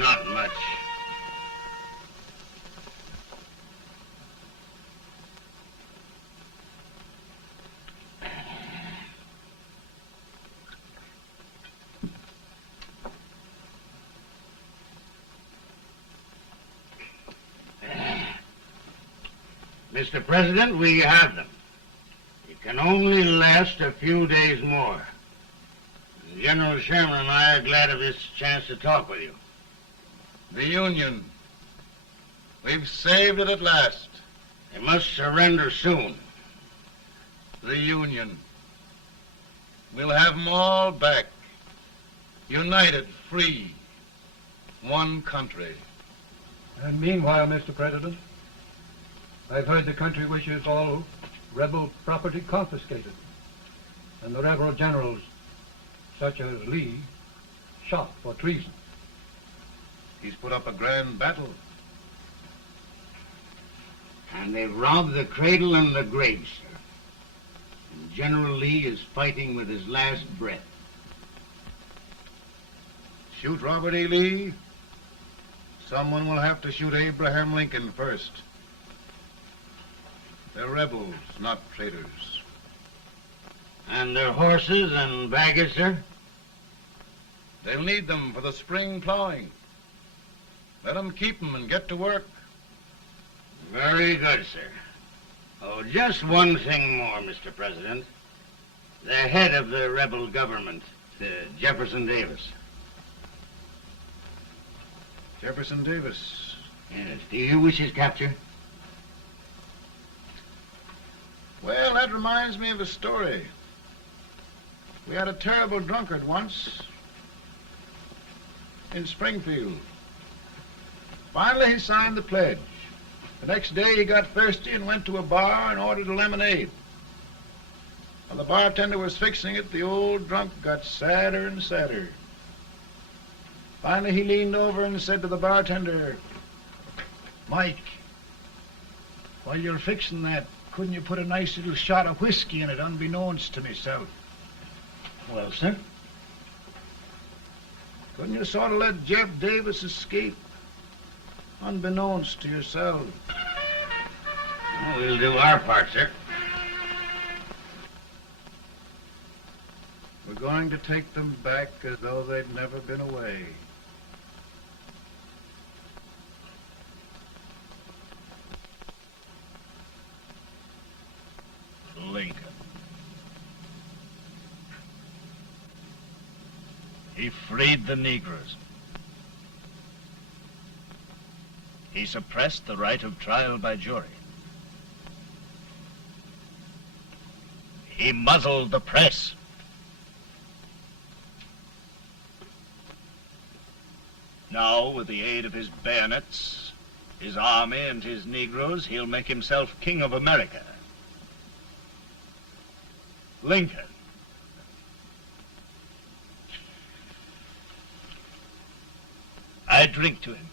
Not much. Mr. President, we have them. It can only last a few days more. General Sherman and I are glad of this chance to talk with you. The Union. We've saved it at last. They must surrender soon. The Union. We'll have them all back. United, free. One country. And meanwhile, Mr. President, I've heard the country wishes all rebel property confiscated, and the rebel generals, such as Lee, shot for treason. He's put up a grand battle. And they've robbed the cradle and the grave, sir. And General Lee is fighting with his last breath. Shoot Robert E. Lee? Someone will have to shoot Abraham Lincoln first. They're rebels, not traitors. And their horses and baggage, sir? They'll need them for the spring plowing. Let them keep them and get to work. Very good, sir. Oh, just one thing more, Mr. President. The head of the rebel government, Jefferson Davis. Jefferson Davis? Yes. Do you wish his capture? Well, that reminds me of a story. We had a terrible drunkard once in Springfield. Finally, he signed the pledge. The next day, he got thirsty and went to a bar and ordered a lemonade. While the bartender was fixing it, the old drunk got sadder and sadder. Finally, he leaned over and said to the bartender, "Mike, while you're fixing that, couldn't you put a nice little shot of whiskey in it, unbeknownst to myself?" Well, sir? Couldn't you sort of let Jeff Davis escape, unbeknownst to yourself? Well, we'll do our part, sir. We're going to take them back as though they'd never been away. Lincoln. He freed the Negroes. He suppressed the right of trial by jury. He muzzled the press. Now, with the aid of his bayonets, his army, and his Negroes, he'll make himself King of America. Lincoln. I drink to him.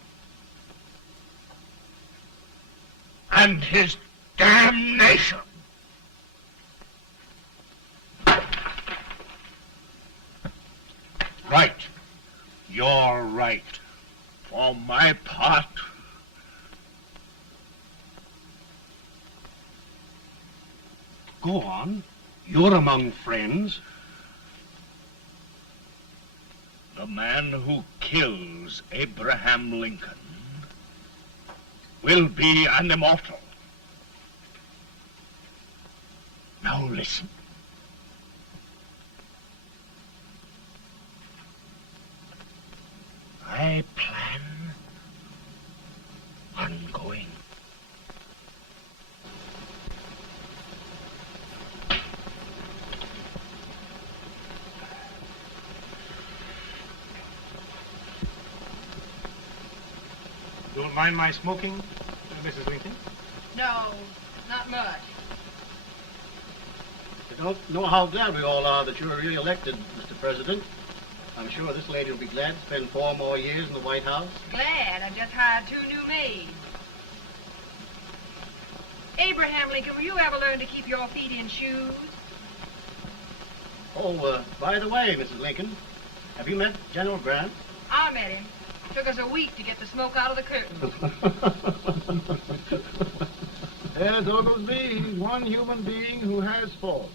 And his damnation. Right. You're right. For my part, Go on. You're among friends. the man who kills Abraham Lincoln will be an immortal. Now listen. I plan on going. Don't mind my smoking, Mrs. Lincoln? No, not much. I don't know how glad we all are that you're re-elected, Mr. President. I'm sure this lady will be glad to spend 4 more years in the White House. Glad. I've just hired 2 new maids. Abraham Lincoln, will you ever learn to keep your feet in shoes? Oh, by the way, Mrs. Lincoln, have you met General Grant? I met him. Took us a week to get the smoke out of the curtain. Yes, Oglesby, he's one human being who has faults.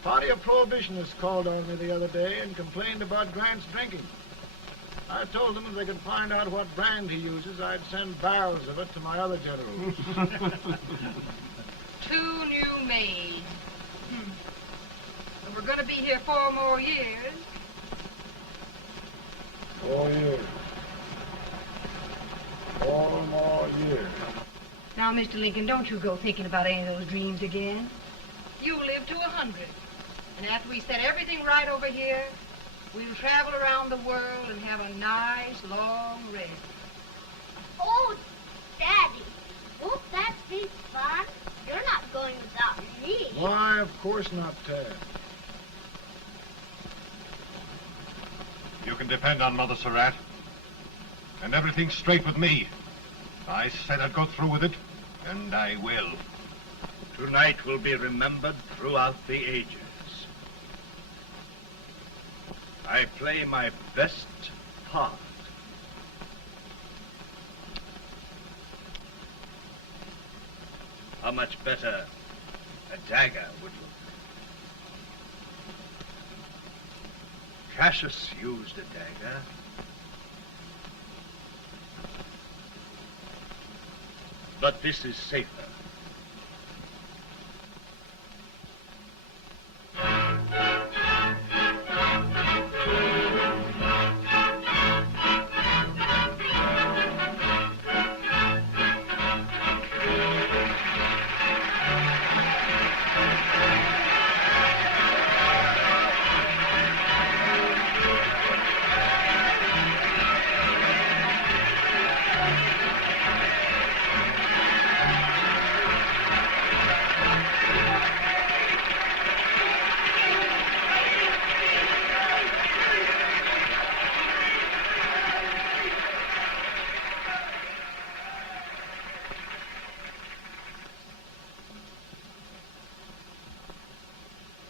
A party of prohibitionists called on me the other day and complained about Grant's drinking. I told them if they could find out what brand he uses, I'd send barrels of it to my other generals. 2 new maids. And we're going to be here 4 more years. 4 years. 4 more years. Now, Mr. Lincoln, don't you go thinking about any of those dreams again. You live to 100. And after we set everything right over here, we'll travel around the world and have a nice, long rest. Oh, Daddy, won't that be fun? You're not going without me. Why, of course not, Tad. You can depend on Mother Surratt. And everything's straight with me. I said I'd go through with it, and I will. Tonight will be remembered throughout the ages. I play my best part. How much better a dagger would look. Cassius used a dagger. But this is safer.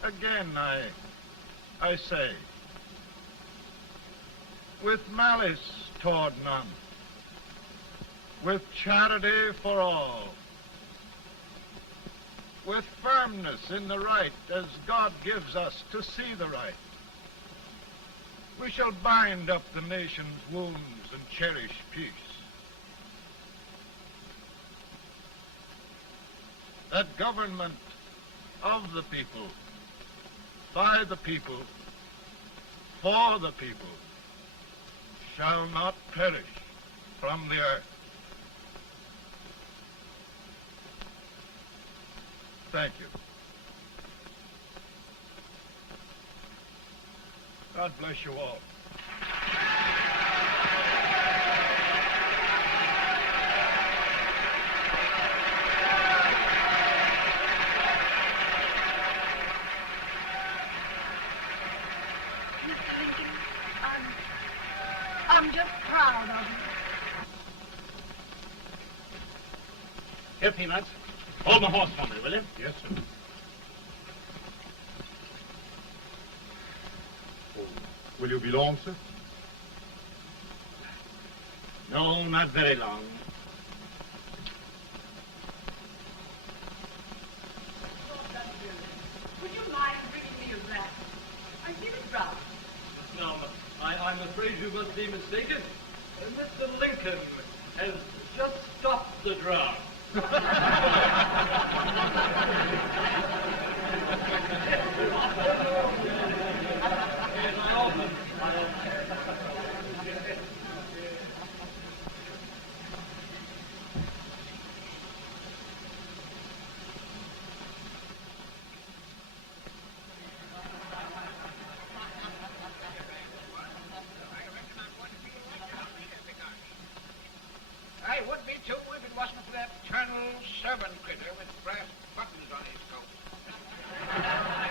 Again, I say, with malice toward none, with charity for all, with firmness in the right as God gives us to see the right, we shall bind up the nation's wounds and cherish peace. That government of the people, by the people, for the people, shall not perish from the earth. Thank you. God bless you all. I'm just proud of you. Here, Peanuts. Hold my horse for me, will you? Yes, sir. Will you be long, sir? No, not very long. Would you mind bringing me a wrap? I feel it brown. No, I'm afraid you must be mistaken. Mr. Lincoln has just stopped drown. I would be too if it wasn't for that eternal servant critter with brass buttons on his coat.